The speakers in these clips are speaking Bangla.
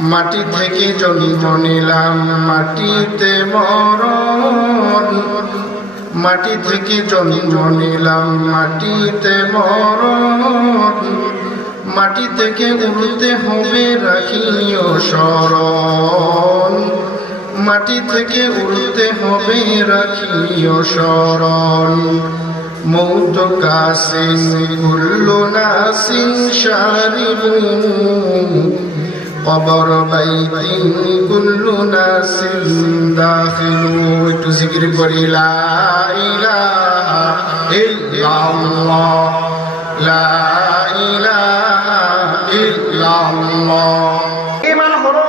মাটি থেকে জন্ম নিলাম মাটিতে মরণ, মাটি থেকে জন্ম নিলাম মাটিতে মরণ, মাটি থেকে উঠতে হবে রাখিও শরণ, মাটি থেকে উঠতে হবে রাখিও শরণ। মৌত কাসিন কুল্লু নাসিন শারিবু, কবর বাইতিন কুল্লু নাসিন দাখিলু। একটু জিকির করি লা ইলাহা ইল্লাল্লাহ, লা ইলাহা ইল্লাল্লাহ। ঈমান হলো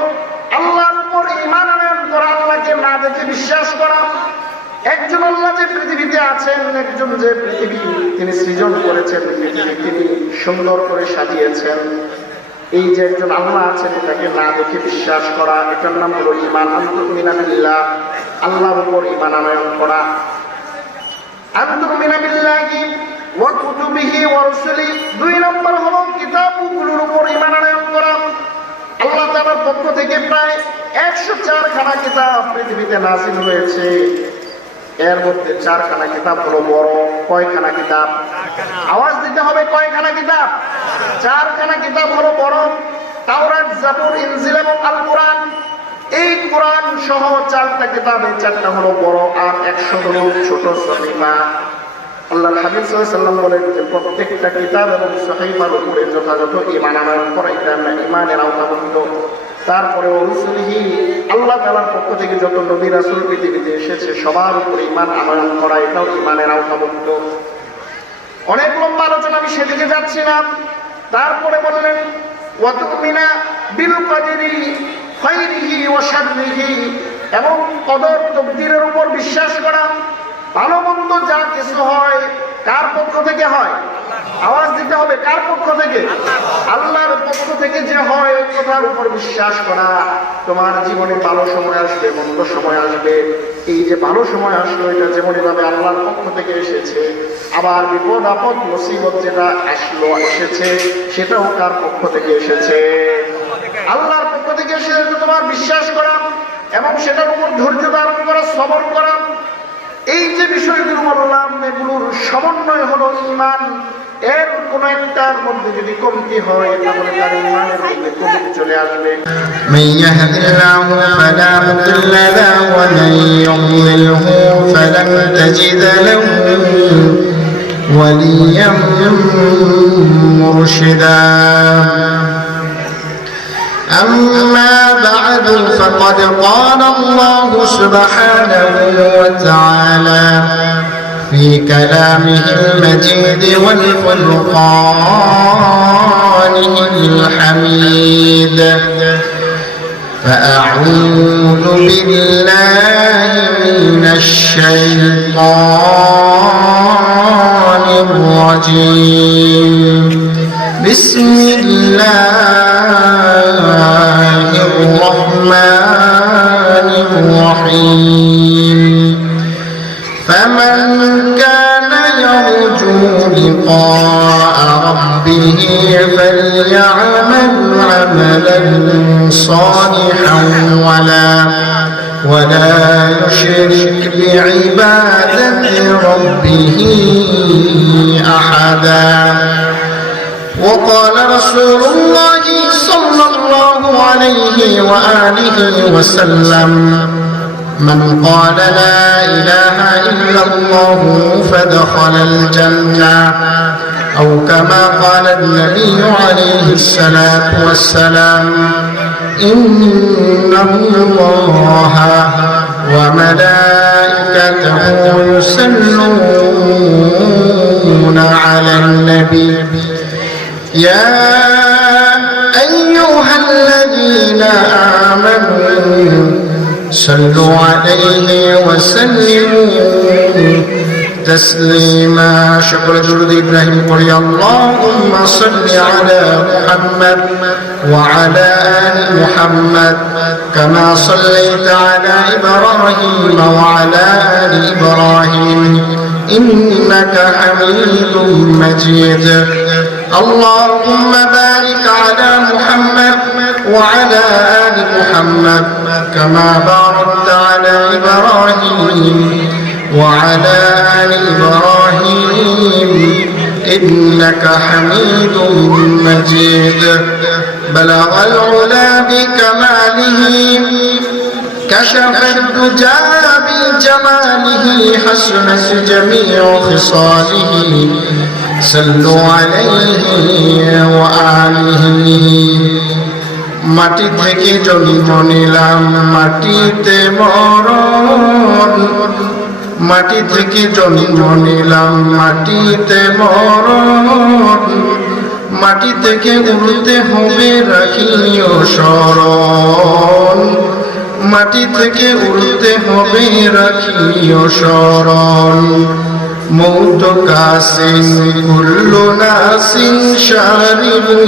আল্লাহর উপর ঈমান আনয়ন করা, আল্লাহকে না দেখে বিশ্বাস করা। একজন আল্লাহ যে পৃথিবীতে আছেন, একজন যে পৃথিবী তিনি সৃজন করেছেন, পৃথিবী তিনি সুন্দর করে সাজিয়েছেন, এই যে একজন আল্লাহ আছেন এটাকে না দেখে বিশ্বাস করা, এটার নাম হলো ঈমান। আনতুমিনা বিল্লাহ, আল্লাহর উপর ঈমান আনয়ন করা। আনতুমিনা বিল্লাহি ওয়া কুতুবিহি ওয়া রুসুলিহি, দুই নম্বর হলো কিতাবগুলোর উপর ঈমান আনয়ন করা। আল্লাহ তাআলার পক্ষ থেকে প্রায় 104 খানা কিতাব পৃথিবীতে নাযিল হয়েছে। এর মধ্যে 4 খানা কিতাব হলো বড়। কয়খানা কিতাব? আওয়াজ দিতে হবে, কয়খানা কিতাব? 4 খানা কিতাব হলো বড়। তাওরাত, জাবুর, ইনজিল এবং আল কোরআন। এই কোরআন সহ 4টা কিতাব, এই 4টা হলো বড়, আর 100 হলো ছোট সহিফা। আল্লাহর হাবিব সাল্লাল্লাহু আলাইহি ওয়াসাল্লাম বলেন যে প্রত্যেকটা কিতাব এবং সহিফার উপরে যথাযথ ঈমান আনয়ন করা, এটা ঈমানের আওতাভুক্ত। তারপরে রসুলিহি, আল্লাহ তাআলার পক্ষ থেকে যত নবী রাসূল পৃথিবীতে এসেছে সবার উপরে ঈমান আনয়ন করা, এটাও ঈমানের আওতাভুক্ত। অনেক লম্বা আলোচনা, আমি সেদিকে যাচ্ছি না। তারপরে বললেন ওয়া তুমিনা বিল কদরি খাইরিহি ওয়া শাররিহি, এবং কদর তকদীরের উপর বিশ্বাস করা। ভালো মন্দ যা কিছু হয় কার পক্ষ থেকে হয়? আওয়াজ দিতে হবে, কার পক্ষ থেকে? আল্লাহর পক্ষ থেকে যে হয়, কথার উপর বিশ্বাস করা। তোমার জীবনে ভালো সময় আসবে, মন্দ সময় আসবে। এই যে ভালো সময় আসলো, এটা যেমনই ভাবে আল্লাহর পক্ষ থেকে এসেছে, আবার বিপদ আপদ মুসিবত যেটা আসলো এসেছে, সেটাও কার পক্ষ থেকে এসেছে? আল্লাহর পক্ষ থেকে এসেছে। তোমার বিশ্বাস করা এবং সেটার উপর ধৈর্য ধারণ করা, সবর করা। এই যে বিষয়গুলো বললাম, এগুলোর সমন্বয় হলো ঈমান। এর কোন একটার মধ্যে যদি কমতি হয়, তাহলে তার ঈমানের মধ্যে কমতি চলে আসবে। মান ইয়াহদিল্লাহু ফালা মুদিল্লা লাহু ওয়া মান ইউদ্লিলহু ফালান তাজিদা লাহু ওয়ালিয়্যান মুরশিদা। أما بعد فقد قال الله سبحانه وتعالى في كلامه المجيد والفرقانه الحميد: فأعوذ بالله من الشيطان الرجيم. بسم الله الرحمن الرحيم. فمن كان يرجو لقاء ربه فليعمل عملا صالحا ولا يشرك بعبادة ربه أحدا. وقال رسول الله صلى الله عليه وآله وسلم: من قال لا إله إلا الله فدخل الجنة، أو كما قال النبي عليه الصلاة والسلام: إن الله وملائكته يصلون على النبي يا أيها الذين آمنوا صلوا عليه وسلموا تسليما. شكر درود إبراهيم قل اللهم صل على محمد وعلى آل محمد كما صليت على إبراهيم وعلى آل إبراهيم إنك حميد مجيد. اللهم بارك على محمد وعلى آل محمد كما باركت على إبراهيم وعلى آل إبراهيم إنك حميد مجيد بلغ العلا بكماله كشف الدجى بجماله حسنت جميع خصاله صلوا عليه وآله মাটি থেকে জন্ম নিলাম মাটিতে মরণ মাটি থেকে জন্ম নিলাম মাটিতে মরণ মাটি থেকে উঠতে হবে রাখিও শরণ মাটি থেকে উঠতে হবে রাখিও শরণ মৌত কাসিন কুল্লু নাসিন শারিবু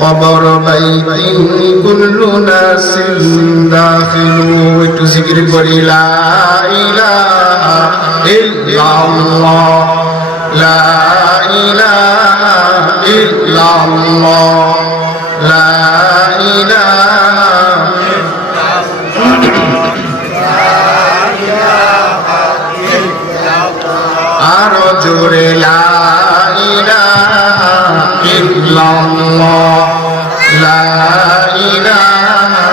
কবর বাইতিন কুল্লু নাসিন দাখিলু একটু জিকির করি লা ইলাহা ইল্লাল্লাহ লা ইলাহা ইল্লাল্লাহ লা ইলাহা আরো জোরে লা ইলাহা ইল্লাল্লাহ লা ইলাহা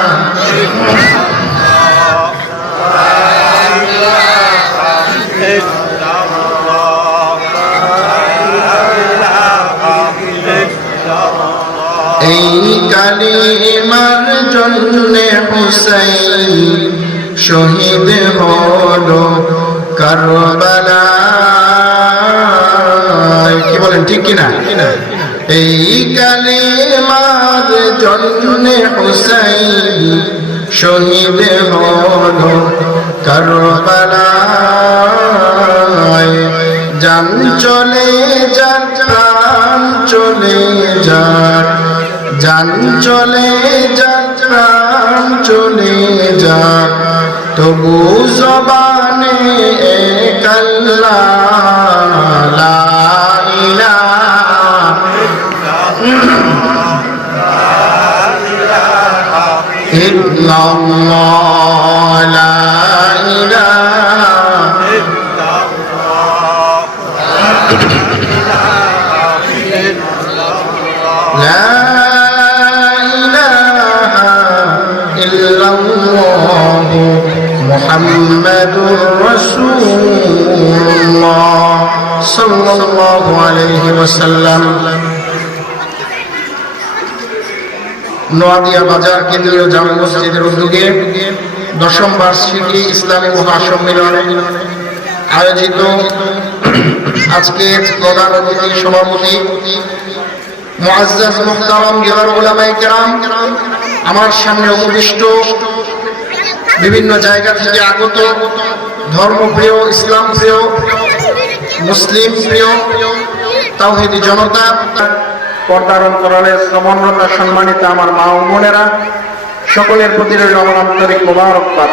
এই কালিমার জন্যে হুসাইন শহীদ হলো কারবালায় কি বলেন ঠিক কিনা এই কালিমার জন্যে হুসাইন শহীদ হলো কারবালায় জান চলে যান প্রাণ চলে যান জান চলে যান প্রাণ চলে যান তবু জবানে এক আল্লাহ লা ইলাহা ইল্লাল্লাহ লা ইলাহা লা ইলাহা ইল্লাল্লাহ মুহাম্মাদুর রাসূলুল্লাহ সাল্লাল্লাহু আলাইহি ওয়াসাল্লাম নোয়াদিয়া বাজার কেন্দ্রীয় জামে মসজিদের উদ্যোগে দশম বার্ষিকী ইসলামী মহাসম্মেলনে আয়োজিত আজকে প্রধান অতিথি সভাপতি মুআজ্জাজ মুহতারাম গিরার উলামায়ে কেরাম আমার সামনে উপবিষ্ট বিভিন্ন জায়গা থেকে আগত ধর্মপ্রিয় ইসলাম প্রিয় মুসলিম প্রিয় তাওহীদি জনতা পর্দার অন্তরালে শ্রমণরতা সম্মানিত আমার মা ও বোনেরা সকলের প্রতি রইল আমার আন্তরিক মোবারকবাদ।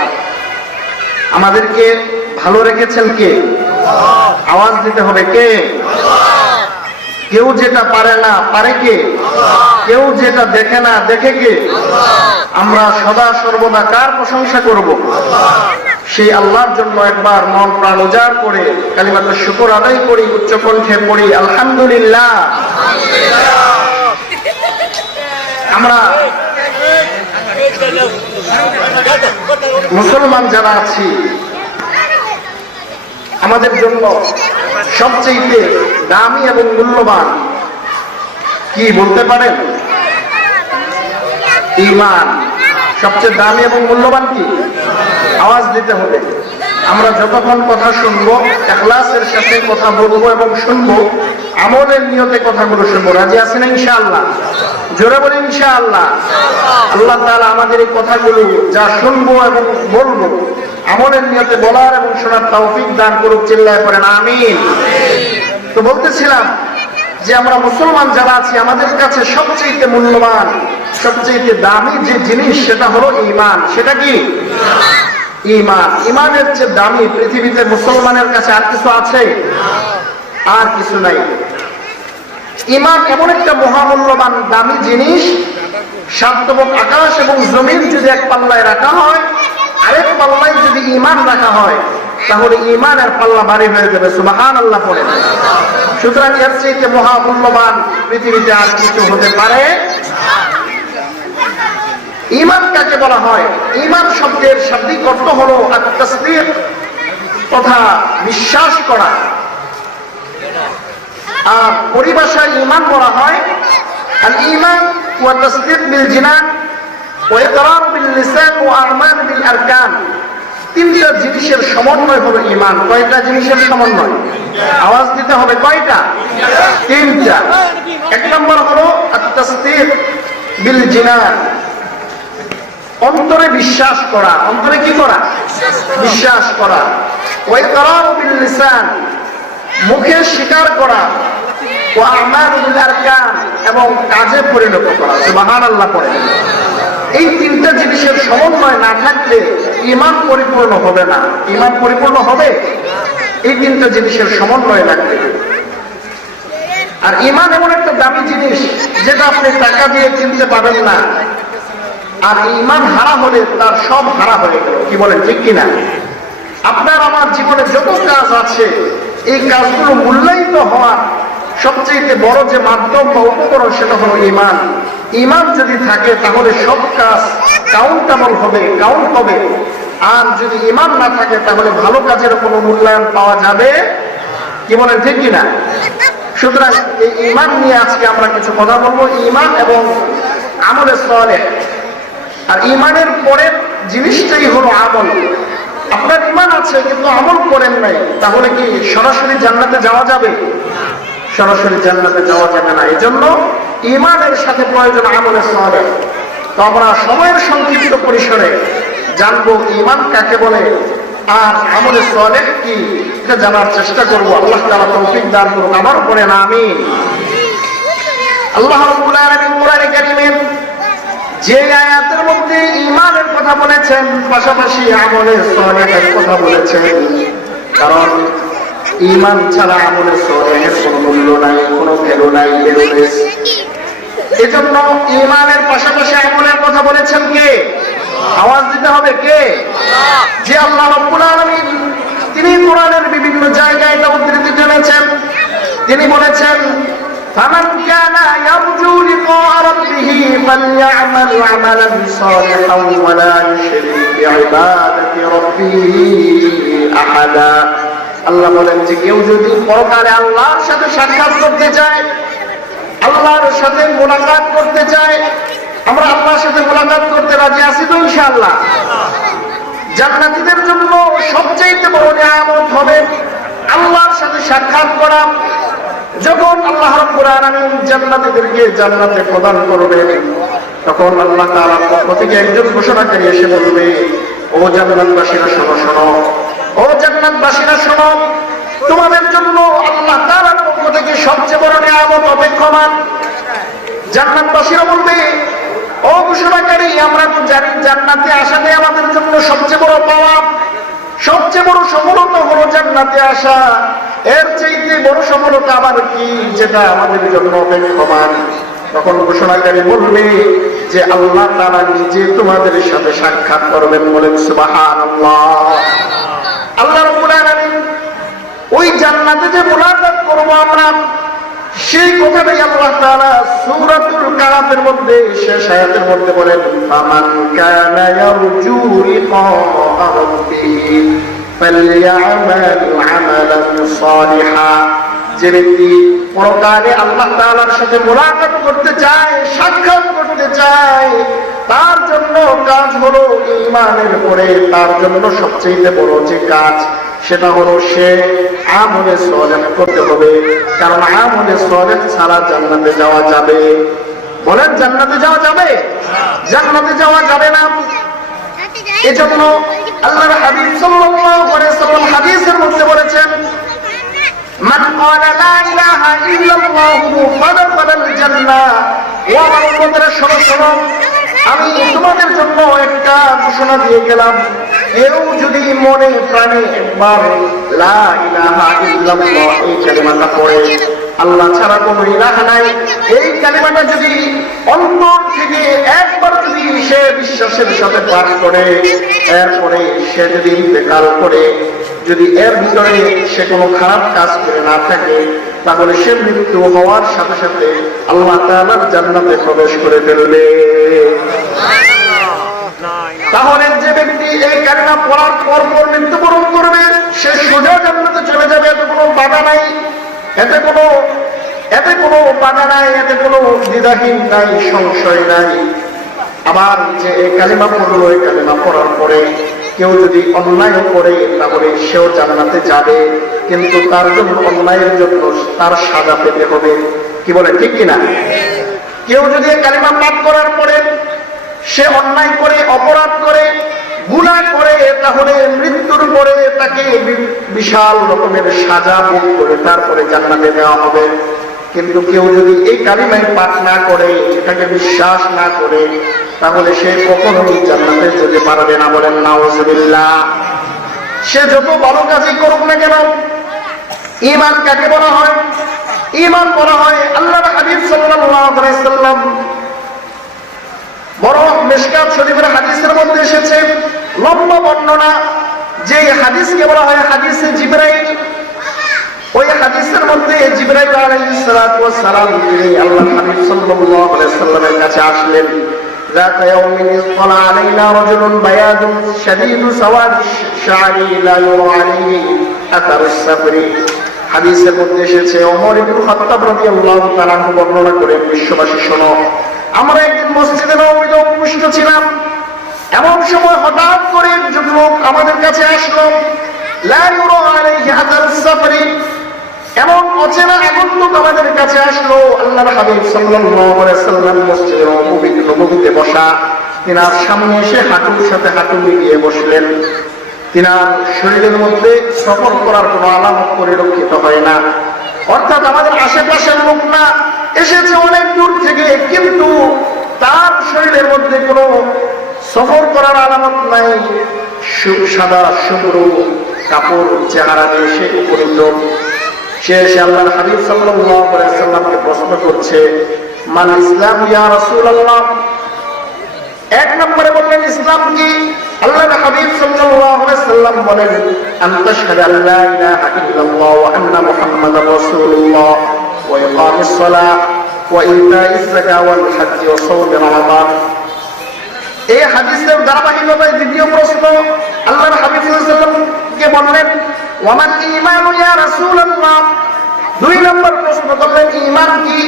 আমাদেরকে ভালো রেখেছেন কে? আওয়াজ দিতে হবে কে? কেউ যেটা পারে না পারে কে? কেউ যেটা দেখে না দেখে কে? আমরা সদা সর্বদা কার প্রশংসা করব? সেই আল্লাহর জন্য একবার মন প্রাণ উজাড় করে কালিমাতুশ শুকর আদায় করি, উচ্চ কণ্ঠে পড়ি আলহামদুলিল্লাহ। আমরা মুসলমান যারা আছি আমাদের জন্য সবচেয়ে দামি এবং মূল্যবান কি বলতে পারেন? ঈমান। সবচেয়ে দামি এবং মূল্যবান কি? আওয়াজ দিতে হবে। আমরা যতক্ষণ কথা শুনবো ইখলাসের সাথে কথা বলবো এবং শুনবো, আমলের নিয়তে কথাগুলো শুনবো। রাজি আছেন ইনশাআল্লাহ? জোরে বলি ইনশাআল্লাহ। আল্লাহ তাআলা আমাদের এই কথাগুলো যা শুনবো এবং বলবো আমলের নিয়তে বলার এবং শোনার তৌফিক দান করুক। চিল্লায় পড়েন আমিন। তো বলতেছিলাম যে আমরা মুসলমান যারা আছি আমাদের কাছে সবচেয়ে মূল্যবান সবচেয়ে দামি যে জিনিস সেটা হলো ঈমান। সেটা কি? ঈমান। ঈমানের চেয়ে দামি পৃথিবীতে মুসলমানের কাছে আর কিছু আছে? আর কিছু নাই। ঈমান এমন একটা মহামূল্যবান দামি জিনিস সাতবক আকাশ এবং জমিন যদি এক পাল্লায় রাখা হয়, আরেক পাল্লায় যদি ঈমান রাখা হয়, তাহলে ঈমানের পাল্লা ভারী হয়ে যাবে। সুবহানাল্লাহ পড়ে। সুতরাং এর চেয়ে মহামূল্যবান পৃথিবীতে আর কিছু হতে পারে। ঈমান কাকে বলা হয়? ঈমান শব্দের শাব্দিক অর্থ হলো আত-তাসদীক, তথা বিশ্বাস করা। আর পরিভাষায় ঈমান বলা হয় আল ঈমান ওয়া তাসদীক বিল জিনান ওয়া ইকরার বিল লিসান ওয়া আমাল বিল আরকান। তিনটা জিনিসের সমন্বয় হলো ঈমান। কয়টা জিনিসের সমন্বয়? আওয়াজ দিতে হবে, কয়টা? তিনটা। এক নম্বর হলো আত-তাসদীক বিল জিনান, অন্তরে বিশ্বাস করা। অন্তরে কি করা? বিশ্বাস করা। ওয়া ইকরার বিল লিসান, মুখে স্বীকার করা। ওয়া আমাল বিল আরকান, এবং কাজে পরিণত করা। সুবহানাল্লাহ পড়ে। এই তিনটা জিনিসের সমন্বয় না থাকলে ঈমান পরিপূর্ণ হবে না। ঈমান পরিপূর্ণ হবে এই তিনটা জিনিসের সমন্বয় লাগবে। আর ঈমান এমন একটা দামি জিনিস যেটা আপনি টাকা দিয়ে কিনতে পারেন না। আর ঈমান হারা হলে তার সব হারা হয়ে গেল। কি বলেন, ঠিক কিনা? আপনার আমার জীবনে যত কাজ আছে, এই কাজগুলো মূল্যায়িত হওয়ার সবচেয়ে বড় যে মাধ্যম বা উপকরণ, সেটা হলো ঈমান। ঈমান যদি থাকে তাহলে সব কাজ কাউন্টেবল হবে, কাউন্ট হবে। আর যদি ঈমান না থাকে তাহলে ভালো কাজের কোনো মূল্যায়ন পাওয়া যাবে। কি বলেন, ঠিক কিনা? সুতরাং এই ঈমান নিয়ে আজকে আমরা কিছু কথা বলবো, ঈমান এবং আমলে সালেহ। আর ঈমানের পরের জিনিসটাই হলো আমল। আপনার ঈমান আছে কিন্তু আমল করেন নাই, তাহলে কি সরাসরি জান্নাতে যাওয়া যাবে? সরাসরি জান্নাতে যাওয়া যাবে না। এই জন্য ঈমানের সাথে প্রয়োজন আমলে সালেহ। তো আমরা সময়ের সংক্ষিপ্ত পরিসরে জানবো ঈমান কাকে বলে আর আমলে সালেহ কি, এটা জানার চেষ্টা করব। আল্লাহ তাআলা তৌফিক দান করুন। আমার উপরে না আমিন। আল্লাহ রাব্বুল আলামিন কোরআনে কারীমের যে আয়াতের মধ্যে ঈমানের কথা বলেছেন, পাশাপাশি আমলে সালেহের কথা বলেছেন। কারণ ঈমান ছাড়া আমলে সালেহের কোনো মূল্য নাই, কোনো ভ্যালু নাই। এজন্য ঈমানের পাশাপাশি আমলের কথা বলেছেন কে? আওয়াজ দিতে হবে, কে? যে আল্লাহ রাব্বুল আলামিন। তিনি কোরআনের বিভিন্ন জায়গায় এটা উদ্ধৃতি করেছেন। তিনি বলেছেন, فمن كان يرجو لقاء ربه فليعمل عملا صالحا ولا يشرك بعبادة ربه أحدا। আল্লাহ বলেন যে কেউ যদি পরকালে আল্লাহর সাথে সাক্ষাৎ করতে চায়, আল্লাহর সাথে মোলাকাত করতে চায়, আমরা আল্লাহর সাথে মোলাকাত করতে রাজি আছি তো ইনশাআল্লাহ? জান্নাতীদের জন্য সবচেয়ে বড় নিয়ামত হবে আল্লাহর সাথে সাক্ষাৎ করা। যখন আল্লাহ রাব্বুল আলামিন জান্নাতীদেরকে জান্নাতে প্রদান করবেন, তখন আল্লাহ তাআলার পক্ষ থেকে একজন ঘোষণাকারী এসে বলবে, ও জান্নাতবাসীরা শোনো শোনো, ও জান্নাতবাসীরা শোনো, তোমাদের জন্য আল্লাহ তাআলার পক্ষ থেকে সবচেয়ে বড় নিয়ামত অপেক্ষমান। জান্নাতবাসীরা বলবে, ও ঘোষণাকারী, আমরা তো জানি জান্নাতে আসাটাই আমাদের জন্য সবচেয়ে বড় পাওয়া, সবচেয়ে বড় সফলতা হলো জান্নাতে আসা। এর চাইতে বড় সফলতা আবার কি যেটা আমাদের জন্য অপেক্ষমান? তখন ঘোষণাকারী বলবে যে আল্লাহ তাআলা নিজে তোমাদের সাথে সাক্ষাৎ করবেন। বলেন সুবহানাল্লাহ। আল্লাহ রাব্বুল আলামিন ওই জান্নাতে যে মুলাকাত করব আমরা, সেই কথাটাই আল্লাহ তাআলা সূরাতুল কাহফের মধ্যে শেষ আয়াতের মধ্যে বলেন, ফামান কানা ইয়ারজু লিকা রাব্বিহি ফালইআমাল আমালান সালিহা। যে ব্যক্তি পরকালে আল্লাহ তাআলার সাথে মুলাকাত করতে চায়, সাক্ষাৎ করতে চায়, তার জন্য কাজ হলো ঈমানের পরে তার জন্য সবচেয়ে বড় যে কাজ, সেটা হলো সে আমলে সালেহ করতে হবে। কারণ আমলে সালেহ ছাড়া জান্নাতে যাওয়া যাবে? বলেন, জান্নাতে যাওয়া যাবে? জান্নাতে যাওয়া যাবে না। এজন্য আল্লাহর হাবিব সাল্লাল্লাহু আলাইহি ওয়াসাল্লাম হাদিসের মধ্যে বলেছেন, মান ক্বালা লা ইলাহা ইল্লাল্লাহু ফাদাখালাল জান্নাহ। ও আমার উম্মতেরা শোনো শোনো, আমি তোমাদের জন্য একটা ঘোষণা দিয়ে গেলাম, কেউ যদি মনে প্রাণে একবার লা ইলাহা ইল্লাল্লাহ এই কালিমাটা পড়ে, আল্লাহ ছাড়া কোনো ইলাহ নাই, এই কালিমাটা যদি অন্তর থেকে একবার যদি সে বিশ্বাসের সাথে পাঠ করে, এরপরে সে যদি ইন্তেকাল করে, যদি এর ভিতরে সে কোনো খারাপ কাজ করে না থাকে, তাহলে সে মৃত্যু হওয়ার সাথে সাথে আল্লাহ তাআলার জান্নাতে প্রবেশ করে ফেলবে। তাহলে যে ব্যক্তি এই কালিমা পড়ার পর পর মৃত্যুবরণ করবে, সে সোজা জান্নাতে চলে যাবে। এতে কোনো বাধা নাই, এতে কোনো বাধা নাই, এতে কোনো দ্বিধাহীন নাই, সংশয় নাই। আবার যে এই কালিমা পড়লো, এই কালিমা পড়ার পরে কেউ যদি অন্যায় করে, তাহলে সেও জান্নাতে যাবে, কিন্তু তার জন্য অন্যায়ের জন্য তার সাজা পেতে হবে। কি বলে, ঠিক কিনা? কেউ যদি এই কালিমা পাঠ করার পরে সে অন্যায় করে, অপরাধ করে, গুনাহ করে, তাহলে মৃত্যুর পরে তাকে বিশাল রকমের সাজা ভোগ করে তারপরে জান্নাতে নেওয়া হবে। কিন্তু কেউ যদি এই কালিমায় পাঠ না করে, এটাকে বিশ্বাস না করে, তাহলে সে কখনোই জান্নাতে যেতে পারবে না। বলেন নাউজুবিল্লাহ। সে যত ভালো কাজই করুক না কেন, ঈমান কাকে বলা হয়? ঈমান বলা হয় আল্লাহর হাবিব সাল্লাল্লাহু আলাইহি সাল্লাম বড় মিশকাত শরীফের হাদিসের মধ্যে এসেছে লম্বা বর্ণনা, যে হাদিসকে বলা হয় হাদিসে জিবরাইল। ওই হাদিসের মধ্যে জিবরাইল আলাইহিস সালাতু ওয়াস সালাম তিনি আল্লাহর হাবিব সাল্লাল্লাহু আলাইহি সাল্লামের কাছে আসলেন। ذات يوم اطلع علينا رجل بياض شديد سواد الشعر لا يرى عليه اثر السفر। হাদিসের মধ্যে এসেছে ওমর ইবনে খাত্তাব রাদিয়াল্লাহু তাআলা বর্ণনা করেন, বিশ্ববাসী শোনো, আমরা একদিন মসজিদে নববীতে উপবিষ্ট ছিলাম। এমন সময় হঠাৎ করে একজন লোক আমাদের কাছে আসলো, লা ইউরা আলাইহি আথারুস সাফরি, এমন অচেনা আগন্তুক আমাদের কাছে আসলো। আল্লাহর হাবিব সাল্লাল্লাহু আলাইহি সাল্লাম মসজিদে নববীতে বসা, তিনার সামনে এসে হাঁটুর সাথে হাঁটু মিলিয়ে বসলেন। তিনার শরীরের মধ্যে সফর করার কোনো আলামত পরিলক্ষিত হয় না, অর্থাৎ আমাদের আশেপাশের লোক না, এসেছে অনেক দূর থেকে, কিন্তু তার শরীরের মধ্যে কোনো সফর করার আলামত নাই। সাদা শুভ্র কাপড় চেহারা দিয়ে সে উপনীত। সে এসে আল্লাহর হাবিব সাল্লাল্লাহু আলাইহি সাল্লামকে প্রশ্ন করছে, মান ইসলাম ইয়া রাসূলুল্লাহ। এক নম্বরে বললেন ইসলাম কি? আল্লাহর হাবিব সাল্লাল্লাহু আলাইহি সাল্লাম বলেন, আনতা শাহাদা আল্লা ইলাহা ইল্লাল্লাহ ওয়া আন্না মুহাম্মাদার রাসূলুল্লাহ ওয়া ইকামিস সালাহ ওয়া ইতাইজ যাকাত ওয়াল হজ্জ ওয়া সাওম রমাদান। এই হাদিসের ধারাবাহিকতায় দ্বিতীয় প্রশ্ন আল্লাহর হাবিব সাল্লাল্লাহু আলাইহি সাল্লামকে বললেন, ওয়া মান ঈমানু ইয়া রাসূলুল্লাহ। দুই নম্বর প্রশ্ন করলেন ঈমান কি?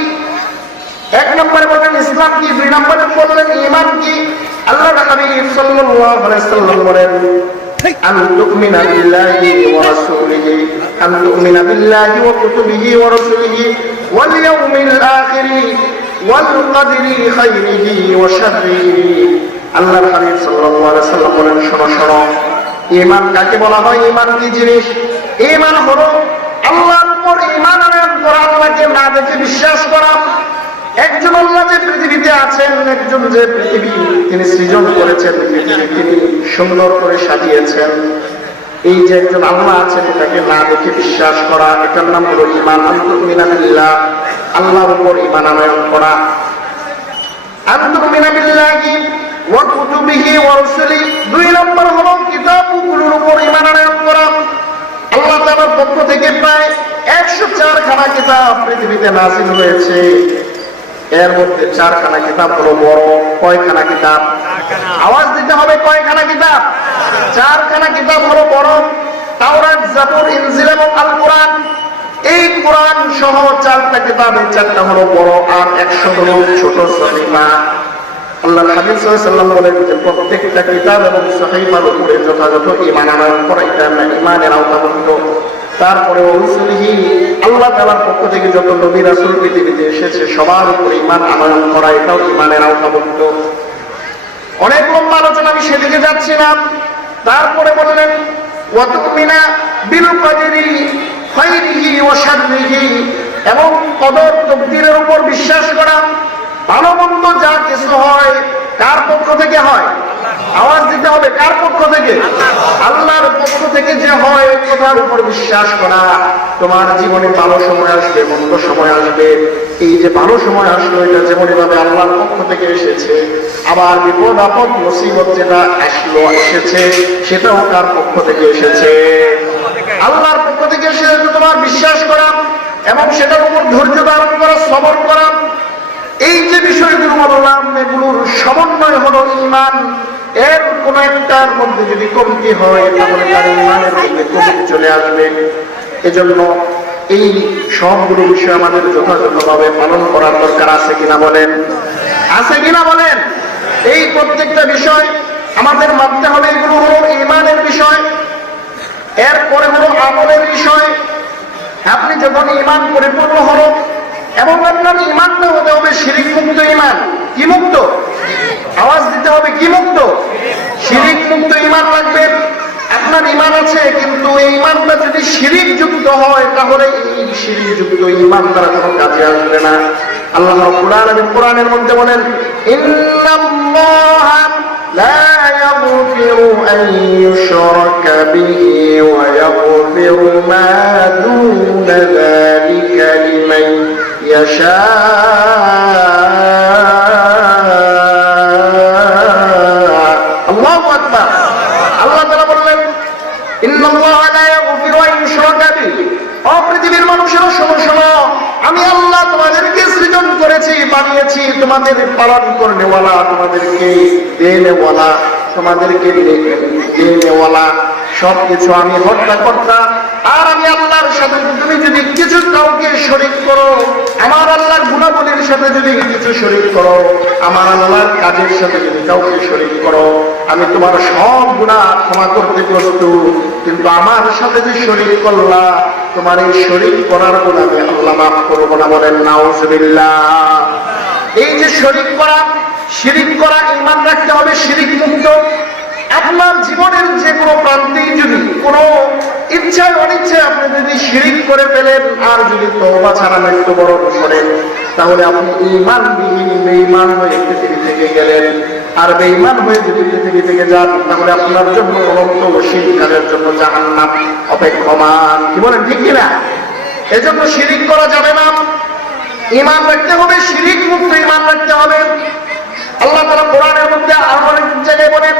এক নম্বরে বললেন ইসলাম কি, দুই নম্বরে বললেন ঈমান কি। আল্লাহর হাবিব সাল্লাল্লাহু আলাইহি সাল্লাম বলেন, আন তুমিনা বিল্লাহি ওয়া রাসূলিহি, আন তুমিনা বিল্লাহি ওয়া কুতুবিহি ওয়া রাসূলিহি ওয়াল ইয়াউমিল আখির ওয়াল কদরি খাইরিহি ওয়া শাররিহি। আল্লাহর হাবিব সাল্লাল্লাহু আলাইহি সাল্লাম বলেন, শোনো শোনো, ঈমান কাকে বলা হয়? ঈমান কি জিনিস? ঈমান হলো আল্লাহর উপর ঈমান আনয়ন করা, আল্লাহকে না দেখে বিশ্বাস করা। একজন আল্লাহ যে পৃথিবীতে আছেন, একজন যে পৃথিবী তিনি সৃজন করেছেন, পৃথিবী তিনি সুন্দর করে সাজিয়েছেন, এই যে একজন আল্লাহ আছেন এটাকে না দেখে বিশ্বাস করা, এটার নাম হলো ঈমান। আনতুমিনা বিল্লাহ, আল্লাহর উপর ঈমান আনয়ন করা। আনতুমিনা বিল্লাহি ওয়া কুতুবিহি ওয়া রাসূলিহি, দুই নম্বর হলো কিতাবগুলোর উপর ঈমান আনয়ন করা। আল্লাহ তাআলার পক্ষ থেকে প্রায় 104 খানা কিতাব পৃথিবীতে নাযিল হয়েছে। এর মধ্যে 4 খানা কিতাব হলো বড়। কয়খানা কিতাব? আওয়াজ দিতে হবে, কয়খানা কিতাব? 4 খানা কিতাব হলো বড়, তাওরাত, জাবুর, ইনজিল এবং আল কোরআন। এই কোরআন সহ 4টা কিতাব, এই 4টা হলো বড়, আর 100 হলো ছোট সহিফা। আল্লাহর হাবিব সাল্লাল্লাহু আলাইহি সাল্লাম বলেন যে প্রত্যেকটা কিতাব এবং সহিফার উপরে যথাযথ ঈমান আনয়ন করা, এটা ঈমানের আওতাভুক্ত। তারপরে রাসূলিহি, আল্লাহ তাআলার পক্ষ থেকে যত নবী রাসূল পৃথিবীতে এসেছে সবার উপরে ঈমান আনয়ন করা, এটাও ঈমানের আওতাভুক্ত। অনেক লম্বা আলোচনা, আমি সেদিকে যাচ্ছি না। তারপরে বললেন ওয়া তুমিনা বিল কদরি খাইরিহি ওয়া শাররিহি, এবং কদর তকদীরের উপর বিশ্বাস করা। ভালো মন্দ যা কিছু হয় কার পক্ষ থেকে হয়? আওয়াজ দিতে হবে, হবে কার পক্ষ থেকে? আল্লাহর পক্ষ থেকে যে হয় ওই কথার উপর বিশ্বাস করা। তোমার জীবনে ভালো সময় আসবে, মন্দ সময় আসবে। এই যে ভালো সময় আসলো এটা যেমন ভাবে আল্লাহর পক্ষ থেকে এসেছে, আবার বিপদ আপদ মুসিবত যেটা আসলো এসেছে সেটাও কার পক্ষ থেকে এসেছে? আল্লাহর পক্ষ থেকে এসেছে। তোমার বিশ্বাস করা এবং সেটার উপর ধৈর্য ধারণ করা, সবর করা, এই যে বিষয়গুলো বললাম এগুলোর সমন্বয় হলো ঈমান। এর কোন একটার মধ্যে যদি কমতি হয় তাহলে তার ঈমানের মধ্যে কমতি চলে আসবে। এজন্য এই সবগুলো বিষয় আমাদের যথাযথভাবে পালন করার দরকার আছে কিনা বলেন? আছে কিনা বলেন? এই প্রত্যেকটা বিষয় আমাদের মানতে হবে। এগুলো হলো ঈমানের বিষয়। এরপরে হলো আমলের বিষয়। আপনি যখন ঈমান পরিপূর্ণ হলো এবং আপনার ঈমানটা হতে হবে শিরিক মুক্ত ঈমান। কি মুক্ত? আওয়াজ দিতে হবে, কি মুক্ত? শিরিক মুক্ত ঈমান লাগবে। আপনার ঈমান আছে কিন্তু এই ঈমানটা যদি শিরিক যুক্ত হয় তাহলে এই শিরিক যুক্ত ঈমান দ্বারা কোনো কাজে আসবে না। আল্লাহ রাব্বুল আলামিন কোরআনের মধ্যে বলেন, ইন্নাল্লাহা লা ইয়াগফিরু আন ইউশরাকা বিহি ওয়া ইয়াগফিরু মা দুনা যালিকা লিমান ইয়াশা। আল্লাহু আকবার। আল্লাহ তাআলা বললেন, ইন্নাল্লাহা লা ইয়াগফিরু আন ইউশরাকা বিহি। ও পৃথিবীর মানুষেরা শোনো শোনো, আমি আল্লাহ তোমাদেরকে সৃজন করেছি, বানিয়েছি, তোমাদের পালন করনেওয়ালা, তোমাদেরকে দেনেওয়ালা, তোমাদেরকে দেনেওয়ালা, সবকিছু আমি হর্তাকর্তা। আর আমি আল্লাহর সাথে তুমি যদি কিছু কাউকে শরীক করো, আমার আল্লাহর গুণাবলীর সাথে যদি কিছু শরীক করো, আমার আল্লাহর কাজের সাথে যদি কাউকে শরীক করো, আমি তোমার সব গুনাহ ক্ষমা করতে প্রস্তুত। কিন্তু আমার সাথে যে শরীক করলা, তোমার এই শরীক করার গুনাহ আমি আল্লাহ মাফ করবো না। বলেন নাউজুবিল্লাহ। এই যে শরীক করা, শিরিক করা, ঈমান রাখতে হবে শিরিক মুক্ত। আপনার জীবনের যে কোনো প্রান্তেই যদি কোনো ইচ্ছায় অনিচ্ছায় আপনি যদি শিরিক করে ফেলেন আর যদি তওবা ছাড়া মৃত্যুবরণ করেন, তাহলে আপনি ঈমানবিহীন বেঈমান হয়ে পৃথিবী থেকে গেলেন। আর বেঈমান হয়ে যদি পৃথিবী থেকে যান তাহলে আপনার জন্য অনন্ত শিরকালের জন্য জাহান্নাম অপেক্ষমান। কি বলেন, ঠিক কিনা? এজন্য শিরিক করা যাবে না। ঈমান রাখতে হবে, শিরিক মুক্ত ঈমান রাখতে হবে। আল্লাহ তাআলা কোরআনের মধ্যে আরো অনেক জায়গায় বলেন,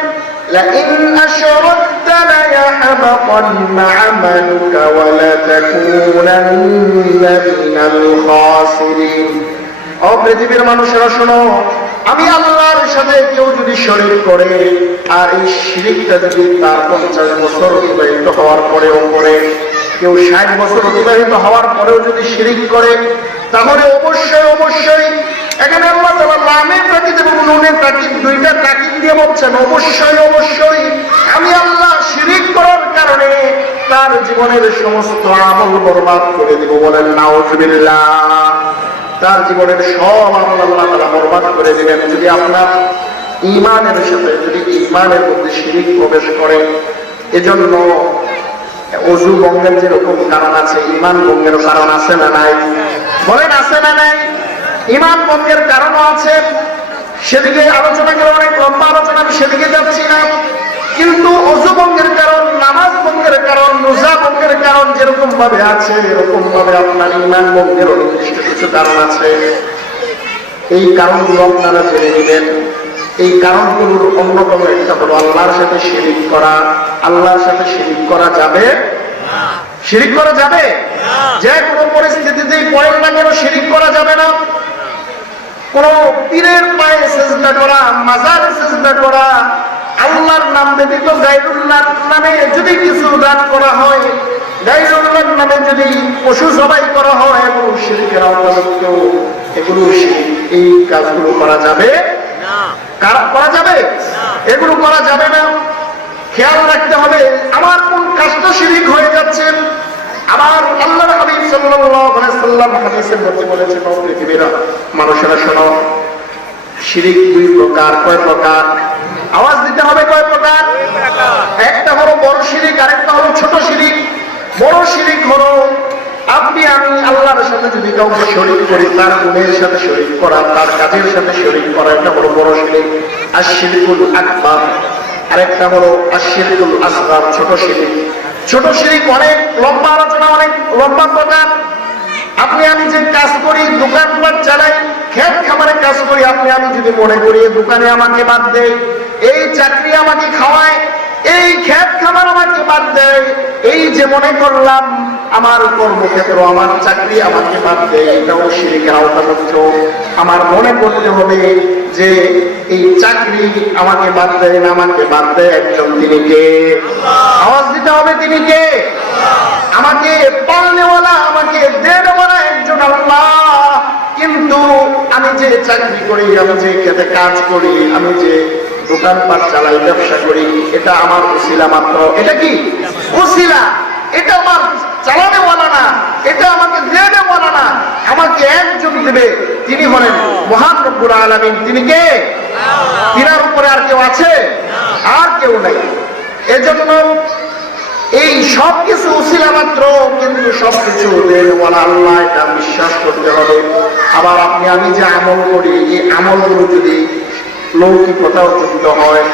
لئن أشركت ليحبطن عملك ولتكونن من الخاسرين। ও পৃথিবীর মানুষেরা শোনো, আমি আল্লাহর সাথে কেউ যদি শরীক করে আর এই শিরিকটা যদি তার 50 বছর অতিবাহিত হওয়ার পরেও করে, কেউ 60 বছর অতিবাহিত হওয়ার পরেও যদি শিরিক করে, তাহলে অবশ্যই অবশ্যই, এখানে আল্লাহ তাআলা লামের তাকিদ এবং নুনের তাকিদ দুইটা তাকিদ দিয়ে বলছেন, অবশ্যই অবশ্যই আমি আল্লাহ শিরিক করার কারণে তার জীবনের সমস্ত আমল বরবাদ করে দেব। বলেন নাউজুবিল্লাহ। তার জীবনের সব আমল আল্লাহ তাআলা বরবাদ করে দিবেন যদি আপনার ঈমানের সাথে, যদি ঈমানের মধ্যে শিরিক প্রবেশ করে। এজন্য ওযু ভঙ্গের যেরকম কারণ আছে, ঈমান ভঙ্গের কারণ আছে না নাই? বলেন আছে না নাই? ঈমান ভঙ্গের কারণও আছে, সেদিকে আলোচনা করে অনেক লম্বা আলোচনা, আমি সেদিকে যাচ্ছি না। কিন্তু ওযু ভঙ্গের কারণ, নামাজ ভঙ্গের কারণ, রোজা ভঙ্গের কারণ যেরকম ভাবে আছে, এরকম ভাবে আপনার ঈমান ভঙ্গের নির্দিষ্ট কিছু কারণ আছে। এই কারণগুলো আপনারা জেনে নেবেন। এই কারণগুলোর অন্যতম একটা হলো আল্লাহর সাথে শিরিক করা। আল্লাহর সাথে শিরিক করা যাবে না। শিরিক করা যাবে না। যে কোনো পরিস্থিতিতেই পড়েন না কেন শিরিক করা যাবে না। কোন পীরের পায়ে সেজদা করা, মাজারে সেজদা করা, আল্লাহর নাম ব্যতীত গায়রুল্লাহর নামে যদি কিছু দান করা হয়, গায়রুল্লাহর নামে যদি পশু জবাই করা হয়, এগুলো শিরকের অন্তর্ভুক্ত। এগুলো শিরক। এই কাজগুলো করা যাবে না। করা যাবে না, এগুলো করা যাবে না। খেয়াল রাখতে হবে আমার কোন কাজটা শিরক হয়ে যাচ্ছে। আবার আল্লাহর হাবিব সাল্লাল্লাহু আলাইহি সাল্লাম হাদিসের মধ্যে বলেছেন, ও পৃথিবীর মানুষেরা শোনো, শিরক দুই প্রকার। কয় প্রকার? আওয়াজ দিতে হবে, কয় প্রকার? একটা হলো বড় শিরক, আরেকটা হলো ছোট শিরক। বড় শিরক হলো আপনি আমি আল্লাহর সাথে যদি কাউকে শরীক করি, তার গুণের সাথে শরীক করা, তার কাজের সাথে শরীক করা, এটা বড় বড় শিরক। আর শিরকুল আকবার, আরেকটা হলো আশিরকুল আসগার, ছোট শিরিক। ছোট শিরিক অনেক লম্বা আলোচনা, অনেক লম্বা কথা। আপনি আমি যে কাজ করি, দোকানপাট চালাই, ক্ষেত খামারে কাজ করি, আপনি আমি যদি মনে করি দোকানে আমাকে বাদ দেয়, এই চাকরি আমাকে খাওয়ায়, এই ক্ষেত খামার আমাকে বাদ দেয়, এই যে মনে করলাম আমার কর্মক্ষেত্র, আমার চাকরি আমাকে বাদ দেয়, এটাও শিরকের আওতাভুক্ত। আমার মনে করতে হবে যে এই চাকরি আমাকে বাদ দেয় না, আমাকে বাদ দেয় একজন, তিনি কে? আওয়াজ দিতে হবে, তিনি কে? আমাকে পালনেওয়ালা, আমাকে দেনেওয়ালা একজন আল্লাহ। কিন্তু আমি যে চাকরি করি, আমি যে খেতে কাজ করি, আমি যে দোকানপাট চালাই, ব্যবসা করি, এটা আমার উসিলা মাত্র। এটা কি উসিলা? এটা আমার চালানেওয়ালা না, এটা আমাকে দেনেওয়ালা না। আমাকে একজন দেবে, তিনি হলেন মহান রব্বুল আলামিন। তিনি কে? তিনার উপরে আর কেউ আছে? আর কেউ নাই। এজন্য এই সব কিছু উসিলা মাত্র, কিন্তু সবকিছু দেনওয়ালা আল্লাহ, এটা বিশ্বাস করতে হবে। আবার আপনি আমি যে আমল করি, এই আমলগুলো যদি লৌকিকতাও যুক্ত হয়,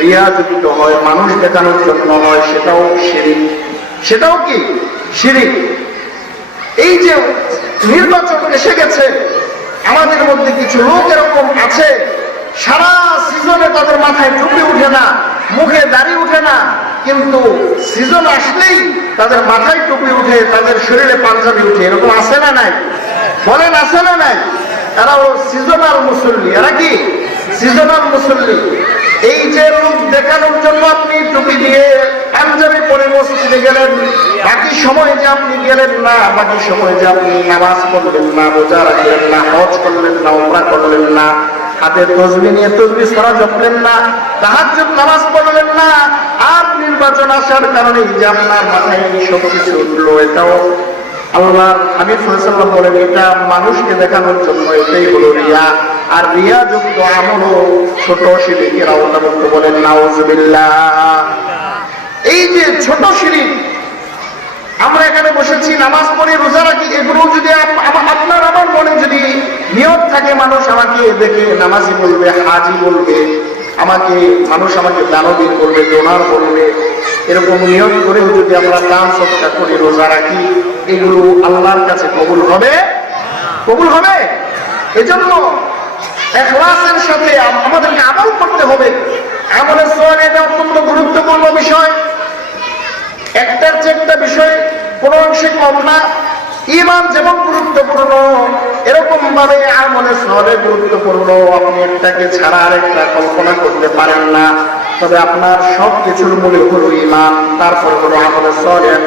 রিয়া যুক্ত হয়, মানুষ দেখানোর জন্য হয়, সেটাও শিরিক। সেটাও কি শিরিক? এই যে নির্বাচন এসে গেছে, আমাদের মধ্যে কিছু লোক এরকম আছে, সারা সিজনে তাদের মাথায় টুপি উঠে না, মুখে দাড়ি উঠে না, কিন্তু সিজন আসলেই তাদের মাথায় টুপি উঠে, তাদের শরীরে পাঞ্জাবি উঠে। এরকম আছে না নাই? বলেন আছে না নাই? এরাও সিজনাল মুসল্লি। এরা কি সিজনাল মুসল্লি? এই যে লোক দেখানোর জন্য আপনি টুপি দিয়ে পাঞ্জাবি পরে মসজিদে গেলেন, বাকি সময় যে আপনি গেলেন না, বাকি সময় যে আপনি নামাজ পড়লেন না, রোজা রাখলেন না, হজ করলেন না, উমরা করলেন না, হাতে তসবিহ নিয়ে তসবিহ ছড়া জপলেন না, তাহাজ্জুদ নামাজ পড়লেন না, আর নির্বাচন আসার কারণে যে আপনার মাথায় সব কিছু উঠলো, এটাও আল্লাহ হাবিব সাল্লাল্লাহু আলাইহি ওয়াসাল্লাম বলেন, এটা মানুষকে দেখানোর জন্য, এটাই হলো রিয়া। আর রিয়া যুক্ত আমল ছোট শিরকের আওতাভুক্ত। বলেন নাউজুবিল্লাহ। এই যে ছোট শিরিক, আমরা এখানে বসেছি, নামাজ পড়ি, রোজা রাখি, এগুলো যদি আপনার আমার মনে যদি নিয়ত থাকে, মানুষ আমাকে দেখে নামাজি বলবে, হাজি বলবে, আমাকে মানুষ আমাকে দানবীর বলবে, ডোনার বলবে, এরকম নিয়ত করেও যদি আমরা দান সদকা করি, রোজা রাখি, এগুলো আল্লাহর কাছে কবুল হবে? কবুল হবে? এজন্য ইখলাসের সাথে আমাদেরকে আমল করতে হবে। আমলের সওয়াব এটা অত্যন্ত গুরুত্বপূর্ণ বিষয়। একটার চেয়ে একটা বিষয় কোন অংশে কম না। ঈমান যেমন গুরুত্বপূর্ণ, এরকম ভাবে আমলের সওয়াব গুরুত্বপূর্ণ। আপনি একটাকে ছাড়া আরেকটা কল্পনা করতে পারেন না। তবে আপনার সব কিছুর মূলে হলো ঈমান, তারপর হলো আমলের সওয়াব।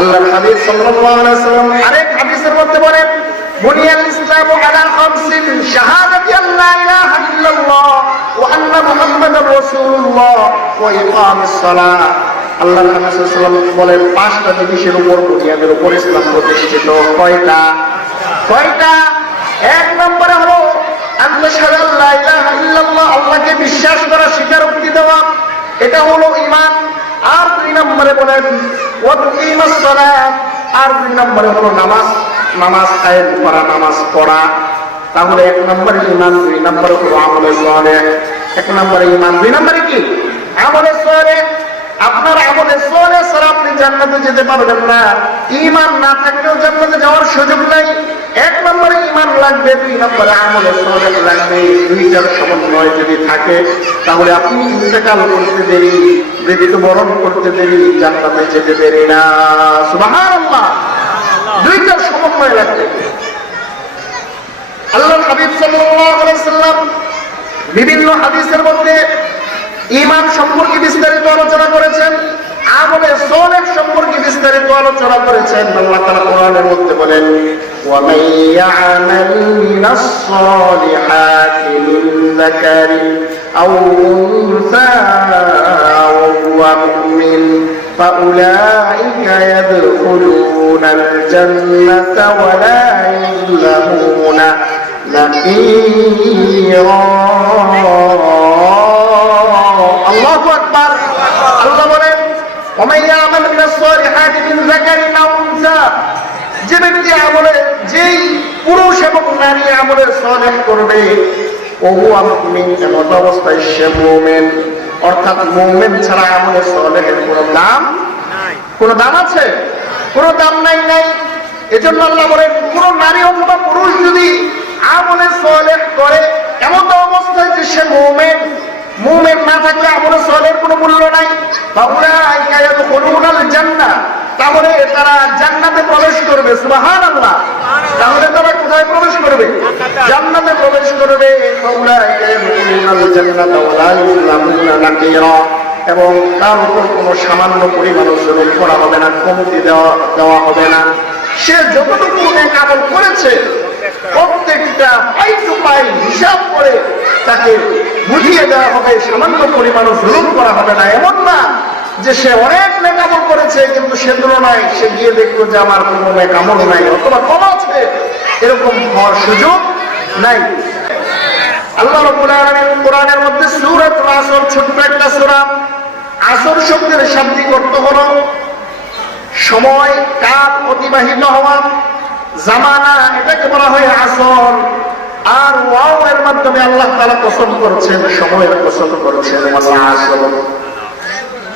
আল্লাহর হাবিব সাল্লাল্লাহু আলাইহি ওয়াসাল্লাম আরেক হাদিসের মধ্যে বলেন, বুনিয়াল ইসলামু আলা খামসিন, শাহাদাতি আল্লা ইলাহা ইল্লাল্লাহ ওয়া আন্না মুহাম্মাদার রাসূলুল্লাহ ওয়া ইকামিস সালাহ। আল্লাহর হাবিব সাল্লাল্লাহু আলাইহি ওয়াসাল্লাম বলেন, পাঁচটা জিনিসের উপর, বুনিয়াদের উপর ইসলাম প্রতিষ্ঠিত। কয়টা? কয়টা? এক নম্বরে হলো আল্লাহ শাহাদাত লা ইলাহা ইল্লাল্লাহ, আল্লাহকে বিশ্বাস করা, স্বীকারোক্তি দেওয়া, এটা হলো ঈমান। আর দুই নম্বরে বলেন ওয়া তুকিমাস সালাত, আর দুই নম্বরে হলো নামাজ, নামাজ কায়েম করা, নামাজ পড়া। তাহলে এক নম্বরে ঈমান, দুই নম্বরে হলো আমলে সালেহ। এক নম্বরে ঈমান, দুই নম্বরে কি? আমলে সালেহ। আপনার আমলে সালেহ ছাড়া আপনি জান্নাতে যেতে পারবেন না। ঈমান না থাকলেও জান্নাতে যাওয়ার সুযোগ নাই। এক নম্বরে ঈমান লাগবে, দুই নম্বরে আমলে সালেহ লাগবে। দুইটার সমন্বয় যদি থাকে, তাহলে আপনি ইন্তেকাল করতে দেরি, মৃত্যুবরণ করতে দেরি, জান্নাতে যেতে দেরি না। সুবহানাল্লাহ। দুইটার সমন্বয় লাগবে। আল্লাহর হাবিব সাল্লাল্লাহু আলাইহি ওয়াসাল্লাম বিভিন্ন হাদিসের মধ্যে ঈমান সম্পর্কে বিস্তারিত আলোচনা করেছেন, আমলে সালেহ সম্পর্কে বিস্তারিত আলোচনা করেছেন। আল্লাহ তাআলা কোরআনের মধ্যে বলেন, ওয়া মান ইয়া'মাল মিনাস সালিহাতি মিন যাকারিন আও উনসা ওয়া হুয়া মুমিন ফাউলাইকা ইয়াদখুলুনাল জান্নাতা ওয়া লা ইউযলামুনা নাকিরা। আল্লাহু আকবার। আল্লাহ বলেন, ওয়া মান ইয়া'মাল মিনাস সালিহাতি মিন যাকারিন আও উনসা, যে ব্যক্তি আমলে, যেই পুরুষ এবং নারী আমলে সালেহ করবে, ও হুয়া মুমিন, এমন অবস্থায় সে মুমিন, অর্থাৎ মুমিন ছাড়া আমলে সালেহের কোনো দাম আছে? কোনো দাম নাই। এজন্য আল্লাহ বলেন, কোন নারী অথবা পুরুষ যদি আমলে সালেহ করে এমন অবস্থায় যে সে মুমিন না থাকলে আমলে সালেহের কোনো মূল্য নাই। ফাউলাইকা ইয়াদখুলুনাল জান্নাহ, তাহলে তারা জান্নাতে প্রবেশ করবে। সুবহানাল্লাহ। তাহলে তারা কোথায় প্রবেশ করবে? জান্নাতে প্রবেশ করবে। ফাউলাইকা ইয়াদখুলুনাল জান্নাতা ওয়া লা ইউযলামুনা নাকিরা, এবং তার উপর কোনো সামান্য পরিমাণও জুলুম করা হবে না, কমতি দেওয়া হবে না। সে যতটুকু নেক আমল করেছে প্রত্যেকটা পাই টু পাই হিসাব করে তাকে বুঝিয়ে দেওয়া হবে, সামান্য পরিমাণও জুলুম করা হবে না। এমন না যে সে অনেক নেক আমল করেছে কিন্তু সে তুলনায় সে গিয়ে দেখলো যে আমার কোনো নেক আমল নাই অথবা কম আছে, এরকম হওয়ার সুযোগ নাই। আল্লাহ রাব্বুল আলামিন কোরআনের মধ্যে সূরাতুল আসর, ছোট্ট একটা সূরা, আসর শব্দের শাব্দিক অর্থ হলো সময়, কাল, অতিবাহিত হওয়া, জামানা, এটাকে বলা হয় আসর। আর ওয়াও এর মাধ্যমে আল্লাহ তাআলা কসম করছেন, সময়ের কসম করছেন, ওয়াল আসর।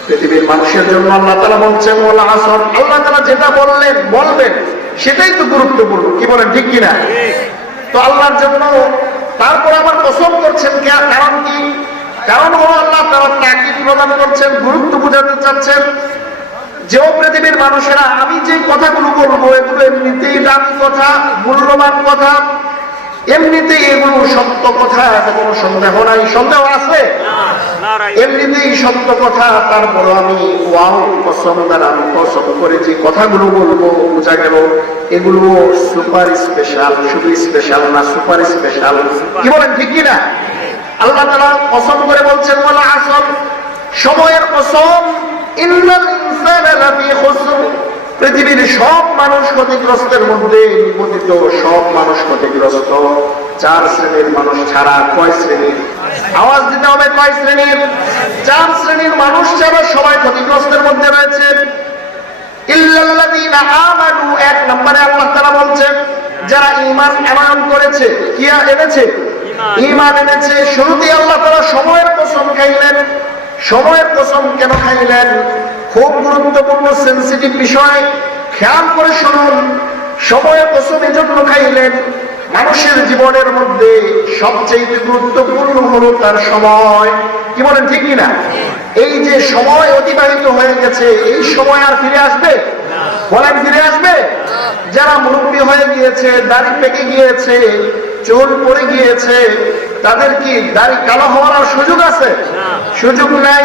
পৃথিবীর মানুষের জন্য আল্লাহ তাআলা বলছেন ওয়াল আসর। আল্লাহ তাআলা যেটা বলবেন সেটাই তো গুরুত্বপূর্ণ, কি বলেন, ঠিক কিনা? তো আল্লাহর জন্য তারপর আবার কসম করছেন, কারণ কি? কারণ হলো আল্লাহ তাআলা তাকিদ প্রদান করছেন, গুরুত্ব বোঝাতে চাচ্ছেন যে ও পৃথিবীর মানুষেরা, আমি যে কথাগুলো বলবো এগুলো এমনিতেই দামি কথা, মূল্যবান কথা, এমনিতেই এগুলো সত্য কথা, এতে কোনো সন্দেহ নাই। সন্দেহ আছে? এমনিতেই সত্য কথা। তারপর আমি ওয়াও কসম দ্বারা আমি কসম করে যে কথাগুলো বলবো, বোঝা গেল এগুলো সুপার স্পেশাল। শুধু স্পেশাল না, সুপার স্পেশাল, কি বলেন, ঠিক কিনা? আল্লাহ তাআলা কসম করে বলছেন ওয়াল আসর, সময়ের কসম, ইন্নাল ইনসানা লাফি খুসর, পৃথিবীর সব মানুষ ক্ষতিগ্রস্তের মধ্যে নিপতিত, সব মানুষ ক্ষতিগ্রস্ত। 4 শ্রেণীর মানুষ ছাড়া। কয় শ্রেণীর? আওয়াজ দিতে হবে, কয় শ্রেণীর? 4 শ্রেণীর মানুষ ছাড়া সবাই ক্ষতিগ্রস্তের মধ্যে রয়েছে। ইল্লাল্লাযীনা আমানু, 1 নম্বরে আল্লাহ তাআলা বলছেন যারা ঈমান আনয়ন করেছে। কি এনেছে? ঈমান এনেছে। শুরুতেই আল্লাহ তাআলা সময়ের কসম খাইলেন। সময়ের কসম কেন খাইলেন? খুব গুরুত্বপূর্ণ সেনসিটিভ বিষয়, খেয়াল করে শুনুন। সময়ের কসম এজন্য খাইলেন, মানুষের জীবনের মধ্যে সবচেয়ে গুরুত্বপূর্ণ হলো তার সময়। কি বলেন, ঠিক কিনা? এই যে সময় অতিবাহিত হয়ে গেছে, এই সময় আর ফিরে আসবে? বলেন, ফিরে আসবে? যারা মুরব্বী হয়ে গিয়েছে, দাড়ি পেকে গিয়েছে, চুল পড়ে গিয়েছে, তাদের কি দাড়ি কালো হওয়ার সুযোগ আছে? সুযোগ নাই।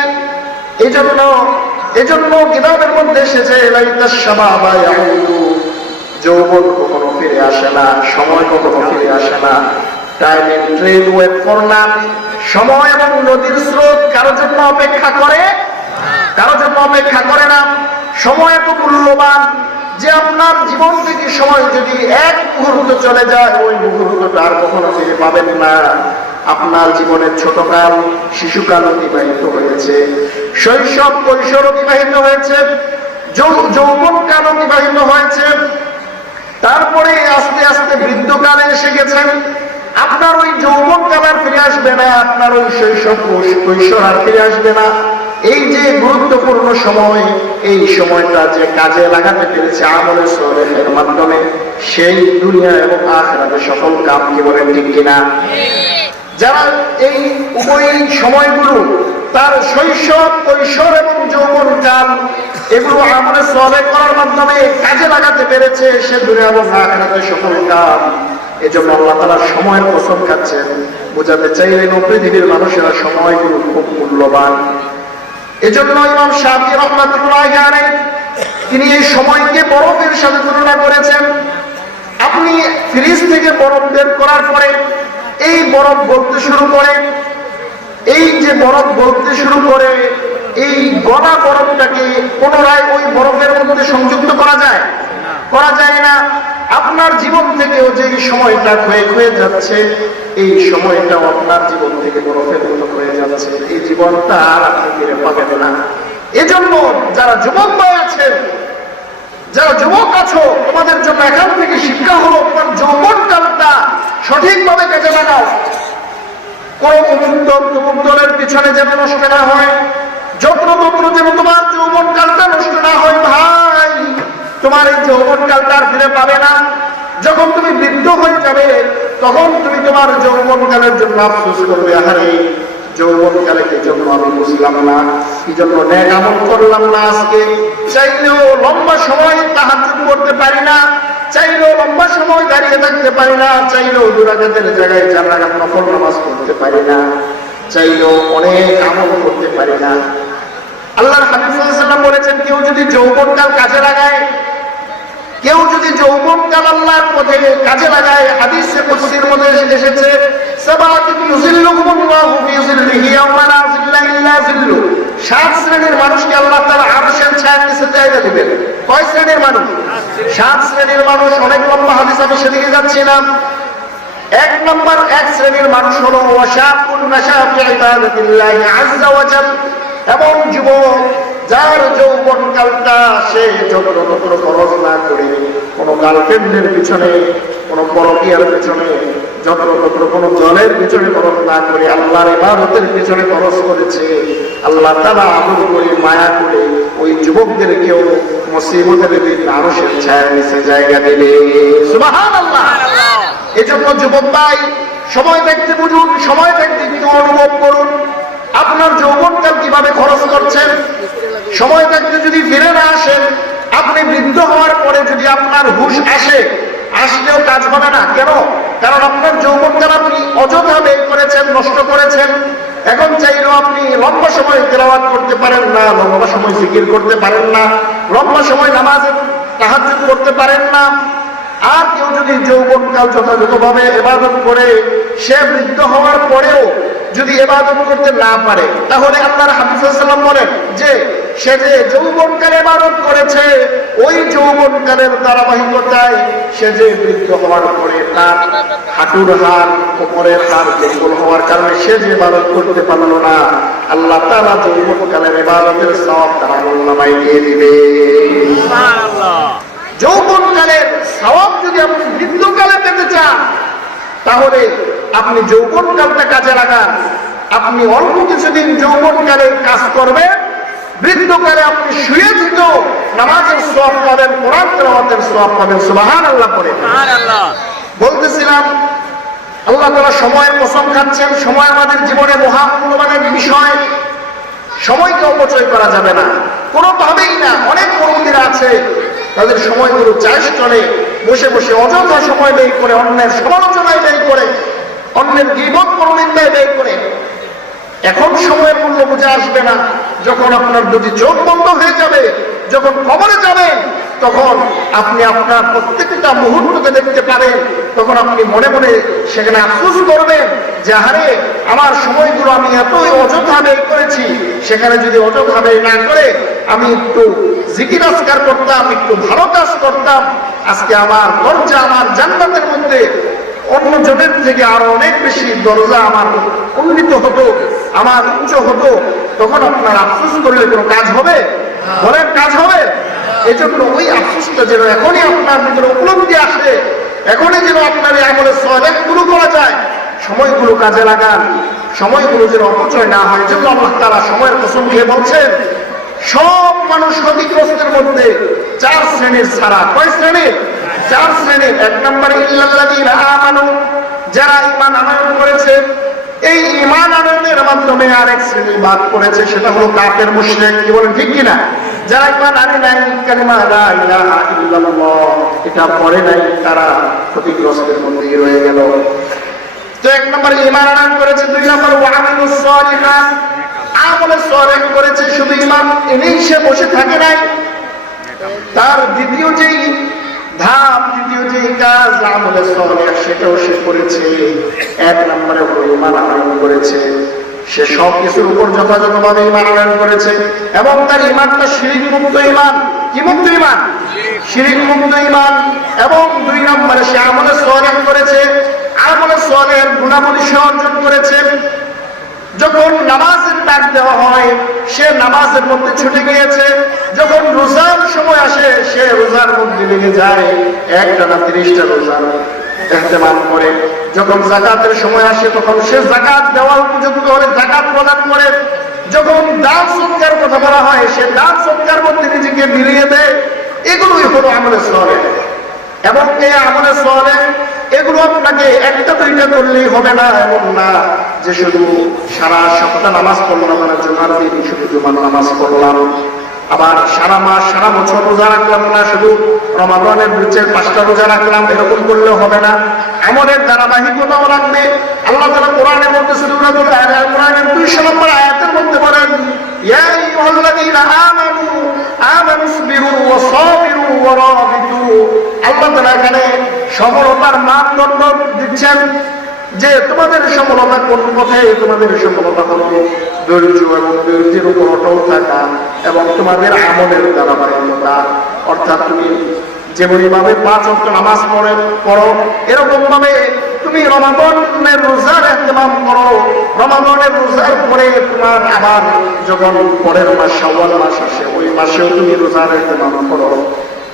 এজন্য কিতাবের মধ্যে এসেছে লাইতাশ শাবাবা ইয়াউদু, যৌবন কখনো ফিরে আসে না, সময় কখনো ফিরে আসে না। টাইম এন্ড ট্রেন ওয়েট ফর নান, সময় এবং নদীর স্রোত কারোর জন্য অপেক্ষা করে? কারোর জন্য অপেক্ষা করে না। সময় এত মূল্যবান যে আপনার জীবন থেকে সময় যদি 1 মুহূর্ত চলে যায়, ওই মুহূর্তটা আর কখনো ফিরে পাবেন না। আপনার জীবনের ছোটকাল, শিশুকাল অতিবাহিত হয়েছে, শৈশব, কৈশোর অতিবাহিত হয়েছে, যৌবনকাল অতিবাহিত হয়েছে, তারপরে আস্তে আস্তে বৃদ্ধকালে এসে গেছেন। আপনার ওই যৌবনকাল আর ফিরে আসবে না, আপনার ওই শৈশব, কৈশোর আর ফিরে আসবে না। এই যে গুরুত্বপূর্ণ সময়, এই সময়টা যে কাজে লাগাতে পেরেছে আমলে সালেহের মাধ্যমে, সেই দুনিয়া এবং আখিরাতে সফল কাম। কি বলেন, ঠিক কিনা? যারা এই উভয় সময়গুলো, তার শৈশব, কৈশোর এবং যৌবনকাল, এগুলো আমলে সালেহ করার মাধ্যমে কাজে লাগাতে পেরেছে, সে দুনিয়া এবং আখিরাতে সফল কাম। এজন্য আল্লাহ তাআলা সময়ের কসম খাচ্ছেন, বোঝাতে চাইলেন পৃথিবীর মানুষেরা সময়গুলো খুব মূল্যবান। এজন্য ইমাম শাফিঈ রাহমাতুল্লাহি আলাইহি তিনি এই সময়কে বরফের সাথে তুলনা করেছেন। আপনি ফ্রিজ থেকে বরফ বের করার পরে এই বরফ গলতে শুরু করে, এই যে বরফ গলতে শুরু করে, এই গলা বরফটাকে পুনরায় ওই বরফের মধ্যে সংযুক্ত করা যায়? করা যায় না। আপনার জীবন থেকেও যে সময়টা ক্ষয়ে যাচ্ছে, এই সময়টাও আপনার জীবন থেকে বরফের মতো ক্ষয়ে যাচ্ছে। এই জীবনটা আর আপনি ফিরে পাবেন না। এজন্য যারা যুবক ভাই আছেন, যারা যুবক আছো, তোমাদের জন্য এখান থেকে শিক্ষা হলো, তোমার যৌবনকালটা সঠিকভাবে কাজে লাগাও। কোন অমুক দলের পিছনে যেন নষ্ট না হয়, যত্র যেন তোমার যৌবন কালটা নষ্ট না হয়। ভাই, তোমার এই যৌবন কালটা আর ফিরে পাবে না। যখন তুমি বৃদ্ধ হয়ে যাবে তখন তুমি তোমার যৌবন কালের জন্য আফসোস করবে, আহারে যৌবন কালে কি জন্য আমি বুঝলাম না, কি জন্য নেক আমল করলাম না। আজকে চাইলেও লম্বা সময় তাহাজ্জুদ করতে পারি না, চাইলেও লম্বা সময় দাঁড়িয়ে থাকতে পারি না, চাইলেও 2 রাকাতের জায়গায় 4 রাকাত নফল নামাজ পড়তে পারি না, চাইলেও অনেক আমল করতে পারি না। আল্লাহর হাবিব সাল্লাল্লাহু আলাইহি ওয়াসাল্লাম বলেছেন, কেউ যদি যৌবনকাল কাজে লাগায়, কেউ যদি যৌবনকাল আল্লাহর পথে কাজে লাগায়, হাদিসে কুদসির মধ্যে এসেছে, সাবাতুন ইউযিল্লুহুমুল্লাহু ফি যিল্লিহি ইয়াওমা লা যিল্লা ইল্লা যিল্লু। 7 শ্রেণীর মানুষকে আল্লাহ তাআলা আরশের ছায়ার নিচে জায়গা দিবেন। কয় শ্রেণীর মানুষ? 7 শ্রেণীর মানুষ। অনেক লম্বা হাদিস, আমি সেদিকে যাচ্ছি না। 1 নম্বর 1 শ্রেণীর মানুষ হলো ওয়াশাকুন নাশা ফি ইবাদাতিল্লাহি আযজা ওয়া জাল, এমন যুবক যার যৌবন কালটা সে যত্র খরচ না করে, কোনো গার্লফ্রেন্ডের পিছনে, কোনো পরকীয়ার পিছনে, যত্র কোনো দলের পিছনে খরচ না করে আল্লাহর ইবাদতের পিছনে খরচ করেছে, আল্লাহ তাআলা আদর করে মায়া করে ওই যুবকদেরকেও মুসিবতের দিন আরশের ছায়ার নিচে জায়গা দেবে। সুবহানাল্লাহ। এজন্য যুবক ভাই, সময় থাকতে বুঝুন, সময় থাকতে কিন্তু অনুভব করুন আপনার যৌবনকাল কিভাবে খরচ করছেন। সময় থাকতে যদি ফিরে না আসেন, আপনি বৃদ্ধ হওয়ার পরে যদি আপনার হুঁশ আসে, আসলেও কাজ হবে না। কেন? কারণ আপনার যৌবনকাল আপনি অযথা ব্যয় করেছেন, নষ্ট করেছেন। এখন চাইলেও আপনি লম্বা সময় তেলাওয়াত করতে পারেন না, লম্বা সময় জিকির করতে পারেন না, লম্বা সময় নামাজে তাহাজ্জুদ করতে পারেন না। আর কেউ যদি যৌবনকাল যথাযথভাবে ইবাদত করে, সে বৃদ্ধ হওয়ার পরেও যদি ইবাদত করতে না পারে, তাহলে আল্লাহর হাবিব সাল্লাল্লাহু আলাইহি ওয়াসাল্লাম বলেন যে সে যে যৌবনকালে ইবাদত করেছে, ওই যৌবনকালের ধারাবাহিকতায় সে যে বৃদ্ধ হওয়ার পরে তার হাঁটুর হাড়, কোমরের হাড় দুর্বল হওয়ার কারণে সে যে ইবাদত করতে পারলো না, আল্লাহ তাআলা যৌবনকালের ইবাদতের সওয়াব তার আমলনামায় দিয়ে দিবে। সুবহানাল্লাহ। যৌবনকালের সওয়াব যদি আপনি বৃদ্ধকালে পেতে চান, তাহলে আপনি যৌবনকালটা কাজে লাগান। আপনি অল্প কিছুদিন যৌবনকালে কাজ করবেন, বৃদ্ধকালে আপনি শুয়ে থেকেও নামাজের সওয়াব পাবেন, কোরআন তেলাওয়াতের সওয়াব পাবেন। সুবহানাল্লাহ পড়ে। সুবহানাল্লাহ। বলতেছিলাম, আল্লাহ তাআলা সময়ের কসম খাচ্ছেন। সময় আমাদের জীবনে মহামূল্যবান এক বিষয়। সময়কে অপচয় করা যাবে না, কোনোভাবেই না। অনেক কর্মীরা আছে, তাদের সময়গুলো চাষ চলে, বসে বসে অযথা সময় ব্যয় করে, অন্যের সমালোচনায় ব্যয় করে, অন্যের গীবত পরনিন্দায় ব্যয় করে। এখন সময়ের মূল্য বুঝে আসবে না। যখন আপনার 2টি চোখ বন্ধ হয়ে যাবে, যখন কবরে যাবেন, তখন আপনি আপনার প্রত্যেকটা মুহূর্তকে দেখতে পাবেন। তখন আপনি মনে মনে সেখানে আফসোস করবেন যে আরে আমার সময়গুলো আমি এতই অযথা ব্যয় করেছি। সেখানে যদি অযথা ব্যয় না করে আমি একটু জিকির আজকার করতাম, একটু ভালো কাজ করতাম, আজকে আমার দরজা আমার জান্নাতের মধ্যে অন্য জনের থেকে আরো অনেক বেশি দরজা আমার উন্নীত হতো, আমার উচ্চ হতো। তখন আপনার আফসোস করলে কোনো কাজ হবে? বলেন, কাজ হবে? এজন্য ওই আফসোসটা যেন এখনই আপনার ভিতরে উপলব্ধি আসে, এখনই যেন আপনার এই আমলের সওয়াবগুলো করা যায়। সময়গুলো কাজে লাগান, সময়গুলো যেন অপচয় না হয়। যেন আল্লাহ তাআলা সময়ের কসম খেয়ে বলছেন, সব মানুষ ক্ষতিগ্রস্তের মধ্যে 4 শ্রেণীর ছাড়া। কয় শ্রেণীর? 4 শ্রেণীর। 1 নম্বরে ইল্লাল্লাযীনা আমানু, যারা ঈমান আনয়ন করেছে। এই ঈমান আনয়নের মাধ্যমে আরেক শ্রেণী বাদ পড়েছে, সেটা হলো কাফের মুশরিক। কি বলেন, ঠিক কিনা? যারা ঈমান আনে নাই, কালিমা লা ইলাহা ইল্লাল্লাহ এটা পড়ে নাই, তারা ক্ষতিগ্রস্তের মধ্যেই রয়ে গেল। তো 1 নম্বরে ঈমান আনয়ন করেছে। 2 নম্বর ওয়া আমিলুস সালিহাত, আমলে সালেহ করেছে। শুধু ঈমান এনেই সে বসে থাকে নাই, তার দ্বিতীয় যেই ধাপ, দ্বিতীয় যেই কাজ আমলে সালেহ, সেটাও সে করেছে। 1 নম্বরে ঈমান আনয়ন করেছে, সে সব কিছুর উপর যথাযথভাবে ঈমান আনয়ন করেছে এবং তার ঈমানটা শিরক মুক্ত ঈমান। কি মুক্ত ঈমান? শিরক মুক্ত ঈমান। এবং 2 নম্বরে সে আমলে সালেহ করেছে, আমলে সালেহের গুণাবলী সে অর্জন করেছে। যখন নামাজের ডাক দেওয়া হয়, সে নামাজের মধ্যে ছুটে গিয়েছে। যখন রোজার সময় আসে, সে রোজার মধ্যে লেগে যায়। 1 টানা 30টা রোজা ইহতেমাম করে। যখন যাকাতের সময় আসে তখন সে যাকাত দেওয়ার উপযুক্ত হলে যাকাত প্রদান করে। যখন দান সৎকার কথা বলা হয় সে দান সৎকার মধ্যে নিজেকে মিলিয়ে দেয়। এগুলোই হলো আমলে সালেহ। এবং এই আমলে সালেহ এগুলো আপনাকে একটা দুইটা করলেই হবে না, এমন না যে শুধু সারা সপ্তাহ নামাজ পড়লাম, মানে জুমার দিন শুধু জুমার নামাজ পড়লাম, আবার সারা মাস সারা বছর রোজা রাখলাম না, শুধু রমাদানের নিচের 5টা রোজা রাখলাম, এরকম করলেও হবে না। আমলের ধারাবাহিকতাও রাখবে। আল্লাহ তাআলা কোরআনের মধ্যে সূরাতুল আ'রাফ কোরআনের 200 নম্বর আয়াতের মধ্যে বলেন, ইয়া আইয়ুহাল্লাযীনা আমানুসবিরু ওয়া সাবিরু ওয়া রাবিতু। আল্লাহ তাআলা এখানে সফলতার মানদণ্ড দিচ্ছেন যে তোমাদের সফলতা কোন পথে, তোমাদের সফলতা হলো ধৈর্য এবং ধৈর্যের উপর অটল থাকা এবং তোমাদের আমলের ধারাবাহিকতা। অর্থাৎ তুমি যেমনি ভাবে 5 ওয়াক্ত নামাজ পড়ো এরকম ভাবে তুমি রমাদানের রোজার ইহতেমাম করো। রমাদানের রোজার পরে তোমার আবার যখন পরের মাস শাওয়াল মাস আসে ওই মাসেও তুমি রোজার ইহতেমাম করো।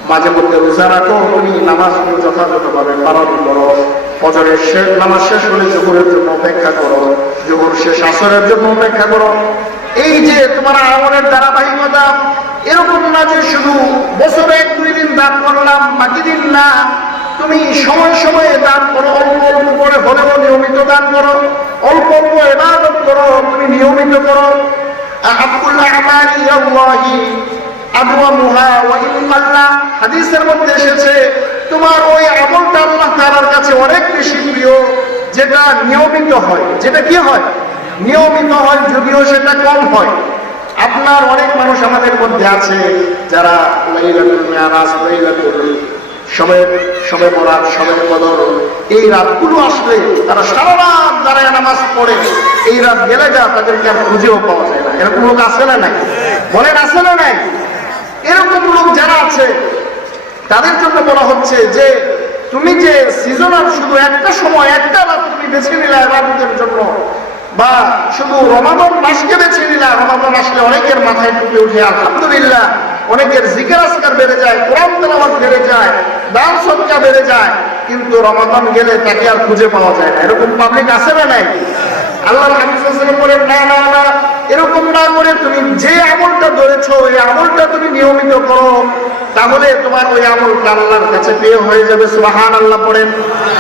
মাঝে মধ্যে রোজা রাখো, তুমি নামাজগুলো যথাযথভাবে পালন করো। ফজরের নামাজ শেষ হলে জোহরের জন্য অপেক্ষা করো, জোহর শেষ আসরের জন্য অপেক্ষা করো। এই যে তোমার আমলের ধারাবাহিকতা, এরকম না যে শুধু বছরে 1-2 দিন দান করলাম বাকি দিন না। তুমি সময় সময়ে দান করো, অল্প অল্প করে হলেও নিয়মিত দান করো, অল্প অল্প ইবাদত করো, তুমি নিয়মিত করো। আহাব্বুল আমালি ইলাল্লাহি আদওয়ামুহা ওয়া ইন কাল্লা। হাদিসের মধ্যে এসেছে তোমার ওই আমলটা আল্লাহ তাআলার কাছে অনেক বেশি প্রিয় যেটা নিয়মিত হয়। যেটা কি হয়? নিয়মিত হয়, যদিও সেটা কম হয়। আপনার অনেক মানুষ আমাদের মধ্যে আছে যারা লাইলাতুল মিরাজ, লাইলাতুল শবে বরাত, শবে কদর এই রাতগুলো আসলে তারা সারা রাত দাঁড়ায় নামাজ পড়ে। এই রাত গেলে যা তাদেরকে আর খুঁজেও পাওয়া যায় না। এরকম লোক আছে না নাই? বলেন আছে না নাই? এরকম লোক যারা আছে তাদের জন্য বলা হচ্ছে যে তুমি যে সিজনাল শুধু একটা সময় একটা রাত তুমি বেছে নিলা ইবাদতের জন্য, বা শুধু রমাদান মাসকে বেছে নিলা। রমাদান আসলে অনেকের মাথায় টুপে উঠে আলহামদুলিল্লাহ, অনেকের জিকির আজকার বেড়ে যায়, কোরআন তেলাওয়াত বেড়ে যায়, দান সদকা বেড়ে যায়, কিন্তু রমাদান গেলে তাকে আর খুঁজে পাওয়া যায় না। এরকম পাবলিক আছে না নাই? আল্লাহর হাবিব সাল্লাল্লাহু আলাইহি ওয়াসাল্লাম বলেন, না না না, এরকম না করে তুমি যে আমলটা ধরেছো ওই আমলটা তুমি নিয়মিত করো, তাহলে তোমার ওই আমলটা আল্লাহর কাছে প্রিয় হয়ে যাবে। সুবহানাল্লাহ পড়েন।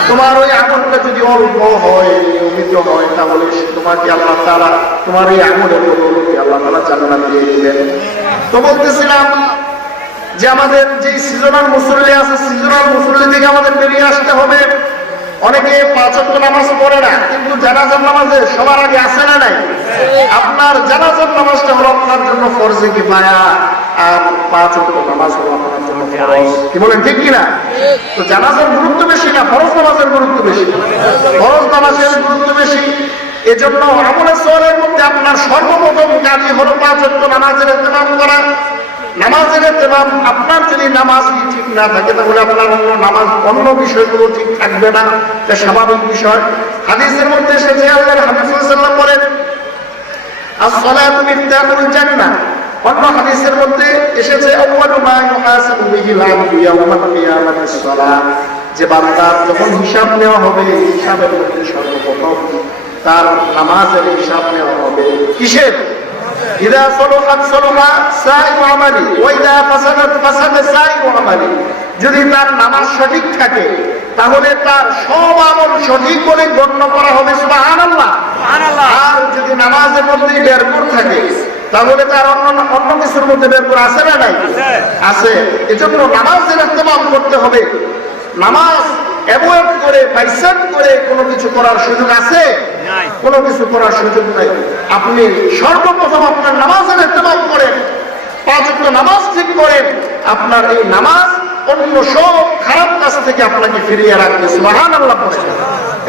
তোমার ওই আমলটা যদি অল্প হয়, নিয়মিত হয়, তাহলে তোমাকে আল্লাহ তাআলা তোমার এই আমলের বদৌলতে আল্লাহ তাআলা জান্নাত দিয়ে দিবেন। তো বলতেছিলাম যে আমাদের যে সিজনাল মুসল্লি আছে, সিজনাল মুসল্লি থেকে আমাদের বেরিয়ে আসতে হবে। অনেকে 5 ওয়াক্ত নামাজ পড়ে না, কিন্তু জানাজার নামাজে সবার আগে আসে না নাই? আপনার জানাজার নামাজটা হলো আপনার জন্য ফরজে কিফায়া, আর 5 ওয়াক্ত নামাজ হলো আপনার জন্য ফরজ। কি বলেন, ঠিক কিনা? তো জানাজার গুরুত্ব বেশি না ফরজ নামাজের গুরুত্ব বেশি? ফরজ নামাজের গুরুত্ব বেশি। এজন্য আমলে সালেহের মধ্যে আপনার সর্বপ্রথম কাজই হলো 5 ওয়াক্ত নামাজের ইহতেমাম করা। নামাজের ইহতেমাম, আপনার যদি নামাজ ঠিক না থাকে তাহলে আপনার অন্য বিষয়গুলো ঠিক থাকবে না, এটা স্বাভাবিক বিষয়। হাদিসের মধ্যে এসেছে আল্লাহর হাবিব সাল্লাল্লাহু আলাইহি ওয়াসাল্লাম বলেন, আস-সালাতু মিফতাহুল জান্নাহ। অন্য হাদিসের মধ্যে এসেছে আউয়ালু মা ইউহাসাবু বিহিল আবদু ইয়াওমাল কিয়ামাতি আস-সালাত। যে বান্দার যখন হিসাব নেওয়া হবে, হিসাবের মধ্যে সর্বপ্রথম তার নামাজের হিসাব নেওয়া হবে। কিসের? ইদা সলহাত সলহা সাইরু আমালি ওয়া ইদা ফাসাদাত ফাসাদা সাইরু আমালি। যদি তার নামাজ সঠিক থাকে তাহলে তার সব আমল সঠিক বলে গণ্য করা হবে। সুবহানাল্লাহ, সুবহানাল্লাহ। আর যদি নামাজের মধ্যে বেরপুর থাকে তাহলে তার অন্য কিছুর মধ্যে বেরপুর আছে না নাই? আছে। এজন্য নামাজের ইহতেমাম করতে হবে। নামাজ অ্যাভয়েড করে বাইসাট করে কোনো কিছু করার সুযোগ আছে? কোনো কিছু করার সুযোগ নাই। আপনি সর্বপ্রথম আপনার নামাজের ইহতেমাম করেন, 5 ওয়াক্ত নামাজ ঠিক করেন। আপনার এই নামাজ অন্য সব খারাপ কাজ থেকে আপনাকে ফিরিয়ে রাখবে। সুবহানাল্লাহ পড়ে।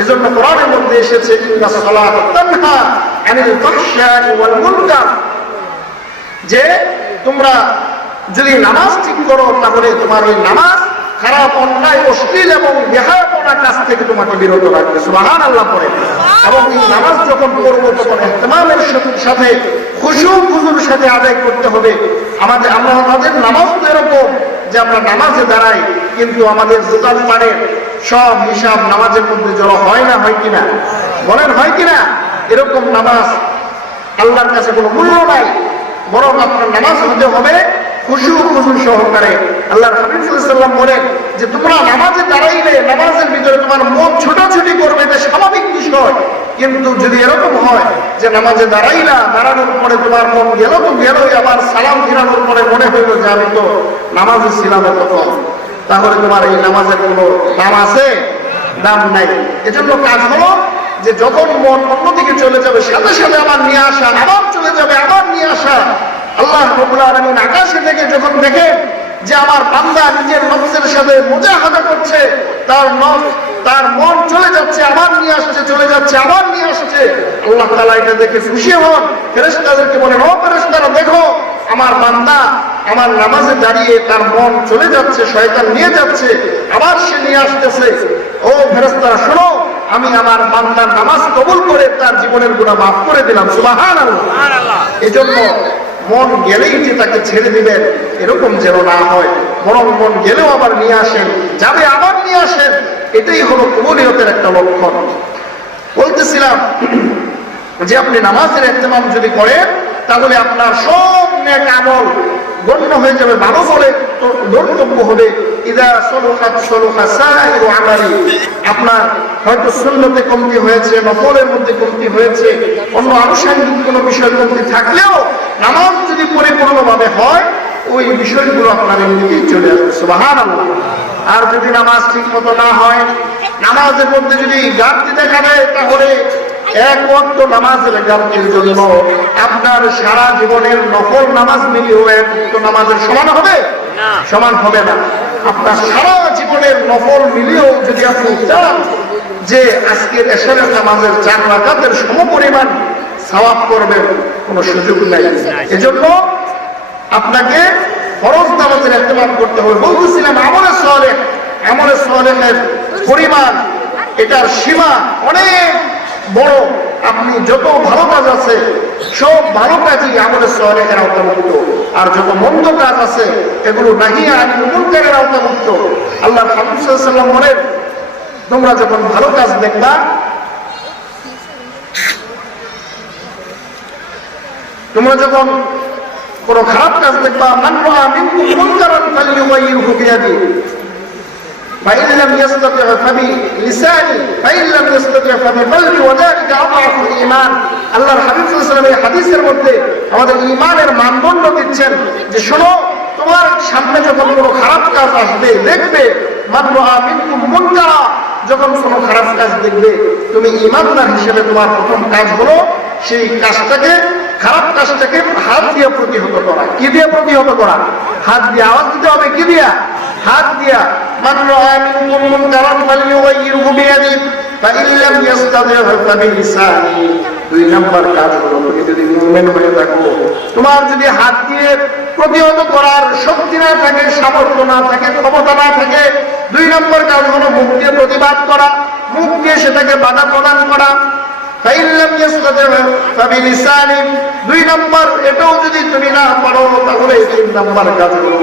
এজন্য কোরআনের মধ্যে এসেছে, ইন্নাস সালাতা তানহা আনিল ফাহশাই ওয়াল মুনকার, যে তোমরা যদি নামাজ ঠিক করো তাহলে তোমার ওই নামাজ খারাপ, অন্যায়, অশ্লীল এবং বেহায়াপনা কাজ থেকে তোমাকে বিরত রাখবে। সুবহানাল্লাহ পড়ে। এবং এই নামাজ যখন পড়বো তখন ইহতিমামের সাথে খুশুর সাথে আদায় করতে হবে। আমাদের নামাজ তো এরকম যে আমরা নামাজে দাঁড়াই, কিন্তু আমাদের দোকান পাড়ের সব হিসাব নামাজের মধ্যে জড়ো হয় না, হয় কিনা বলেন, হয় কিনা? এরকম নামাজ আল্লাহর কাছে কোনো মূল্য নাই। বরং আপনার নামাজ হতে হবে খুশু সহকারে। আল্লাহর হাবিব সাল্লাল্লাহু আলাইহি ওয়াসাল্লাম বলেন যে তোমরা নামাজে দাঁড়াইলে নামাজের ভিতরে তোমার মন ছোটাছুটি করবে, এটা স্বাভাবিক বিষয়। কিন্তু যদি এরকম হয় যে নামাজে দাঁড়াইলা, দাঁড়ানোর পরে তোমার মন গেল তো গেলই, আবার সালাম ফিরানোর পরে মনে হইল যে আমি তো নামাজে ছিলাম তখন, তাহলে তোমার এই নামাজের কোনো দাম আছে? দাম নাই। এজন্য কাজ হলো যে যখন মন অন্যদিকে চলে যাবে সাথে সাথে আবার নিয়ে আসা, আবার চলে যাবে আবার নিয়ে আসা। আল্লাহ রাব্বুল আলামিন আকাশে থেকে যখন দেখে যে আমার বান্দা নিজের নফসের সাথে মুজাহাদা করছে, তার মন চলে যাচ্ছে, আবার নিয়ে আসছে, চলে যাচ্ছে, আবার নিয়ে আসছে, আল্লাহ তাআলা এটা দেখে খুশি হন। ফেরেশতাদেরকে বলেন, ও ফেরেশতারা দেখো আমার বান্দা আমার নামাজে দাঁড়িয়ে তার মন চলে যাচ্ছে, শয়তান নিয়ে যাচ্ছে, আবার সে নিয়ে আসতেছে। ও ফেরেশতারা শোনো, আমি আমার বান্দার নামাজ কবুল করে তার জীবনের গুনাহ মাফ করে দিলাম। সুবহানাল্লাহ। এজন্য মন গেলেই যে তাকে ছেড়ে দিবেন এরকম যেন না হয়, বরং মন গেলেও আবার নিয়ে আসেন, যাবে আবার নিয়ে আসেন। এটাই হলো কবুলিয়তের একটা লক্ষণ। বলতেছিলাম যে আপনি নামাজের ইহতিমাম যদি করেন তাহলে আপনার সব নেক আমল গণ্য হয়ে যাবে, ভালো বলে গন্তব্য হবে। ইদা সলুহাত সলুহা সাইরু আমালি। আপনার হয়তো সুন্নতে কমতি হয়েছে, নফলের মধ্যে কমতি হয়েছে, অন্য আনুষঙ্গিক কোনো বিষয় কমতি থাকলেও নামাজ যদি পরিপূর্ণভাবে হয় ওই বিষয়গুলো আপনার এমনিতেই চলে আসবে। সুবহানাল্লাহ। আর যদি নামাজ ঠিক মতো না হয়, নামাজের মধ্যে যদি ঘাটতি দেখা দেয়, তাহলে এক ওয়াক্ত নামাজের ঘাটতির জন্য আপনার সারা জীবনের নফল নামাজ মিলিয়েও এক ওয়াক্ত নামাজের সমান হবে? সমান হবে না। আপনার সারা জীবনের নফল মিলিয়েও যদি আপনি চান যে আজকের এশারের নামাজের 4 রাকাতের সমপরিমাণ সওয়াব করবেন, কোনো সুযোগ নাই। এজন্য আপনাকে ফরজ নামাজের ইহতিমাম করতে হবে। বলতেছিলাম আমলে সালেহের পরিমাণ, এটার সীমা অনেক বড়। আপনি যত ভালো কাজ আছে সব ভালো কাজই আমলে সালেহের আওতাভুক্ত, আর যত মন্দ কাজ আছে এগুলো নাহিয়া আনিল মুনকারের আওতাভুক্ত। আল্লাহর হাবিব সাল্লাল্লাহু আলাইহি ওয়াসাল্লাম বলেন, তোমরা যখন ভালো কাজ দেখবা, তোমরা যখন কোন খারাপ কাজ দেখবা, মান রাআ মিনকুম মুনকারান ফালইউগাইয়িরহু বিয়াদিহি ফাইন লাম ইসতাতি' ফাবিলিসানি ফাইন লাম ইসতাতি' ফাবিকলবি ওয়া যালিকা আযআফুল ঈমান। আল্লাহর হাবিব সাল্লাল্লাহু আলাইহি ওয়াসাল্লাম এই হাদিসের মধ্যে আমাদের ঈমানের মানদণ্ড দিচ্ছেন যে শোনো, তোমার সামনে যখন কোনো খারাপ কাজ আসবে, দেখবে, মান রাআ মিনকুম মুনকারা, যখন কোনো খারাপ কাজ দেখবে, তুমি ঈমানদার হিসেবে তোমার প্রথম কাজ হলো সেই কাজটাকে, খারাপ কাজটাকে হাত দিয়ে প্রতিহত করা। কি দিয়ে প্রতিহত করা? হাত দিয়ে। আওয়াজ দিতে হবে কি দিয়া? হাত দিয়া। মান রাআ মিনকুম মুনকারান ফালইউগাইয়িরহু বিয়াদিহি ফাইন লাম ইসতাতি' ফাবিলিসানি। 2 নম্বর কাজ হলো, তুমি যদি মুমিন হয়ে থাকো, তোমার যদি হাত দিয়ে প্রতিহত করার শক্তি না থাকে, সামর্থ্য না থাকে, ক্ষমতা না থাকে, 2 নম্বর কাজ হলো মুখ দিয়ে প্রতিবাদ করা, মুখ দিয়ে সেটাকে বাধা প্রদান করা। ফাইন লাম ইসতাতি' ফাবিলিসানি। 2 নম্বর এটাও যদি তুমি না পারো, তাহলে 3 নম্বর কাজ হলো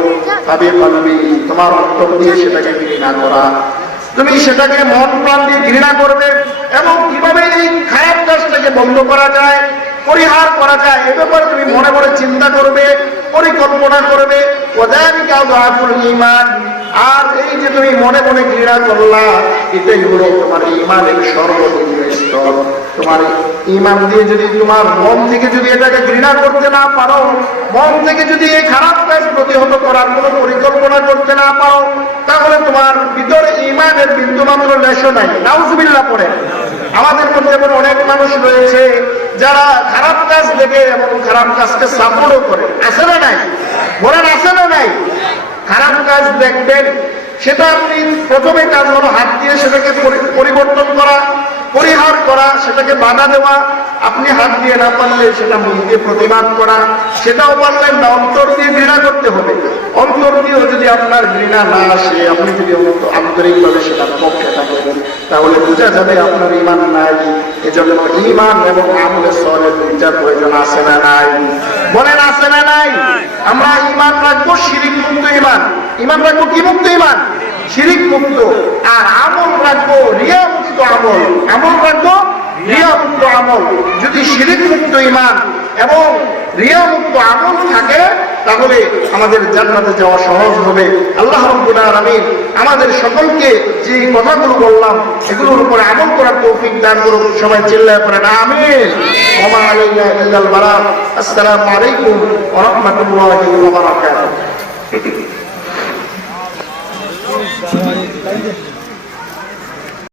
ফাবিকলবি, তোমার অন্তর দিয়ে সেটাকে ঘৃণা করা। তুমি সেটাকে মন প্রাণ দিয়ে ঘৃণা করবে, এবং কিভাবে এই খারাপ কাজটাকে বন্ধ করা যায়, পরিহার করা যায়, এ ব্যাপারে তুমি মনে মনে চিন্তা করবে, পরিকল্পনা করবে। ওয়াযালিকা আযআফুল ঈমান। আর এই যে তুমি মনে মনে ঘৃণা করলা, এটাই হলো তোমার ঈমানের সর্বনিম্ন স্তর। তোমার ঈমান দিয়ে যদি তোমার মন থেকে যদি এটাকে ঘৃণা করতে না পারো, মন থেকে যদি এই খারাপ কাজ প্রতিহত করার কোনো পরিকল্পনা করতে না পারো, তাহলে তোমার ভিতরে ঈমানের বিন্দুমাত্র লেশও নাই। নাউজুবিল্লাহ পড়ে। আমাদের মধ্যে এমন অনেক মানুষ রয়েছে যারা খারাপ কাজ দেখে এমন খারাপ কাজকে সাপোর্টও করে। আছে না নাই? বলেন আছে না নাই? খারাপ কাজ দেখবেন, সেটা আপনি প্রথমে কাজ হলো হাত দিয়ে সেটাকে পরিবর্তন করা, পরিহার করা, সেটাকে বাধা দেওয়া, আপনি হাত দিয়ে না পারলে সেটা মুখ দিয়ে প্রতিবাদ করা, সেটাও পারলেন না, অন্তর দিয়ে ঘৃণা করতে হবে। অন্তর দিয়েও যদি আপনার ঘৃণা না আসে, আপনি যদি আন্তরিকভাবে সেটার পক্ষে থাকবেন, তাহলে বোঝা যাবে আপনার ঈমান নাই। এজন্য ঈমান এবং আমলে সলের দুইটার প্রয়োজন আছে না নাই? বলেন আছে না নাই? আমরা ঈমান রাখবো শিরিক মুক্ত ঈমান। ঈমান রাখবো কি মুক্ত ঈমান? শিরিক মুক্ত। আর আমল রাখবো রিয়া মুক্ত আমল। আমল রাখবো রিয়া মুক্ত আমল। যদি শিরিক মুক্ত ঈমান এবং রিয়া মুক্ত আমল থাকে, তাহলে আমাদের জান্নাতে যাওয়া সহজ হবে। আল্লাহ রাব্বুল আলামিন আমাদের সকলকে যে কথাগুলো বললাম এগুলোর উপরে আমল করার তৌফিক দান করুন। সবাই চিল্লায় পড়েন আমিন। ওয়া মা আলাইনা ইল্লাল বালাগ। আসসালামু আলাইকুম ওয়া রাহমাতুল্লাহি ওয়া বারাকাতুহু।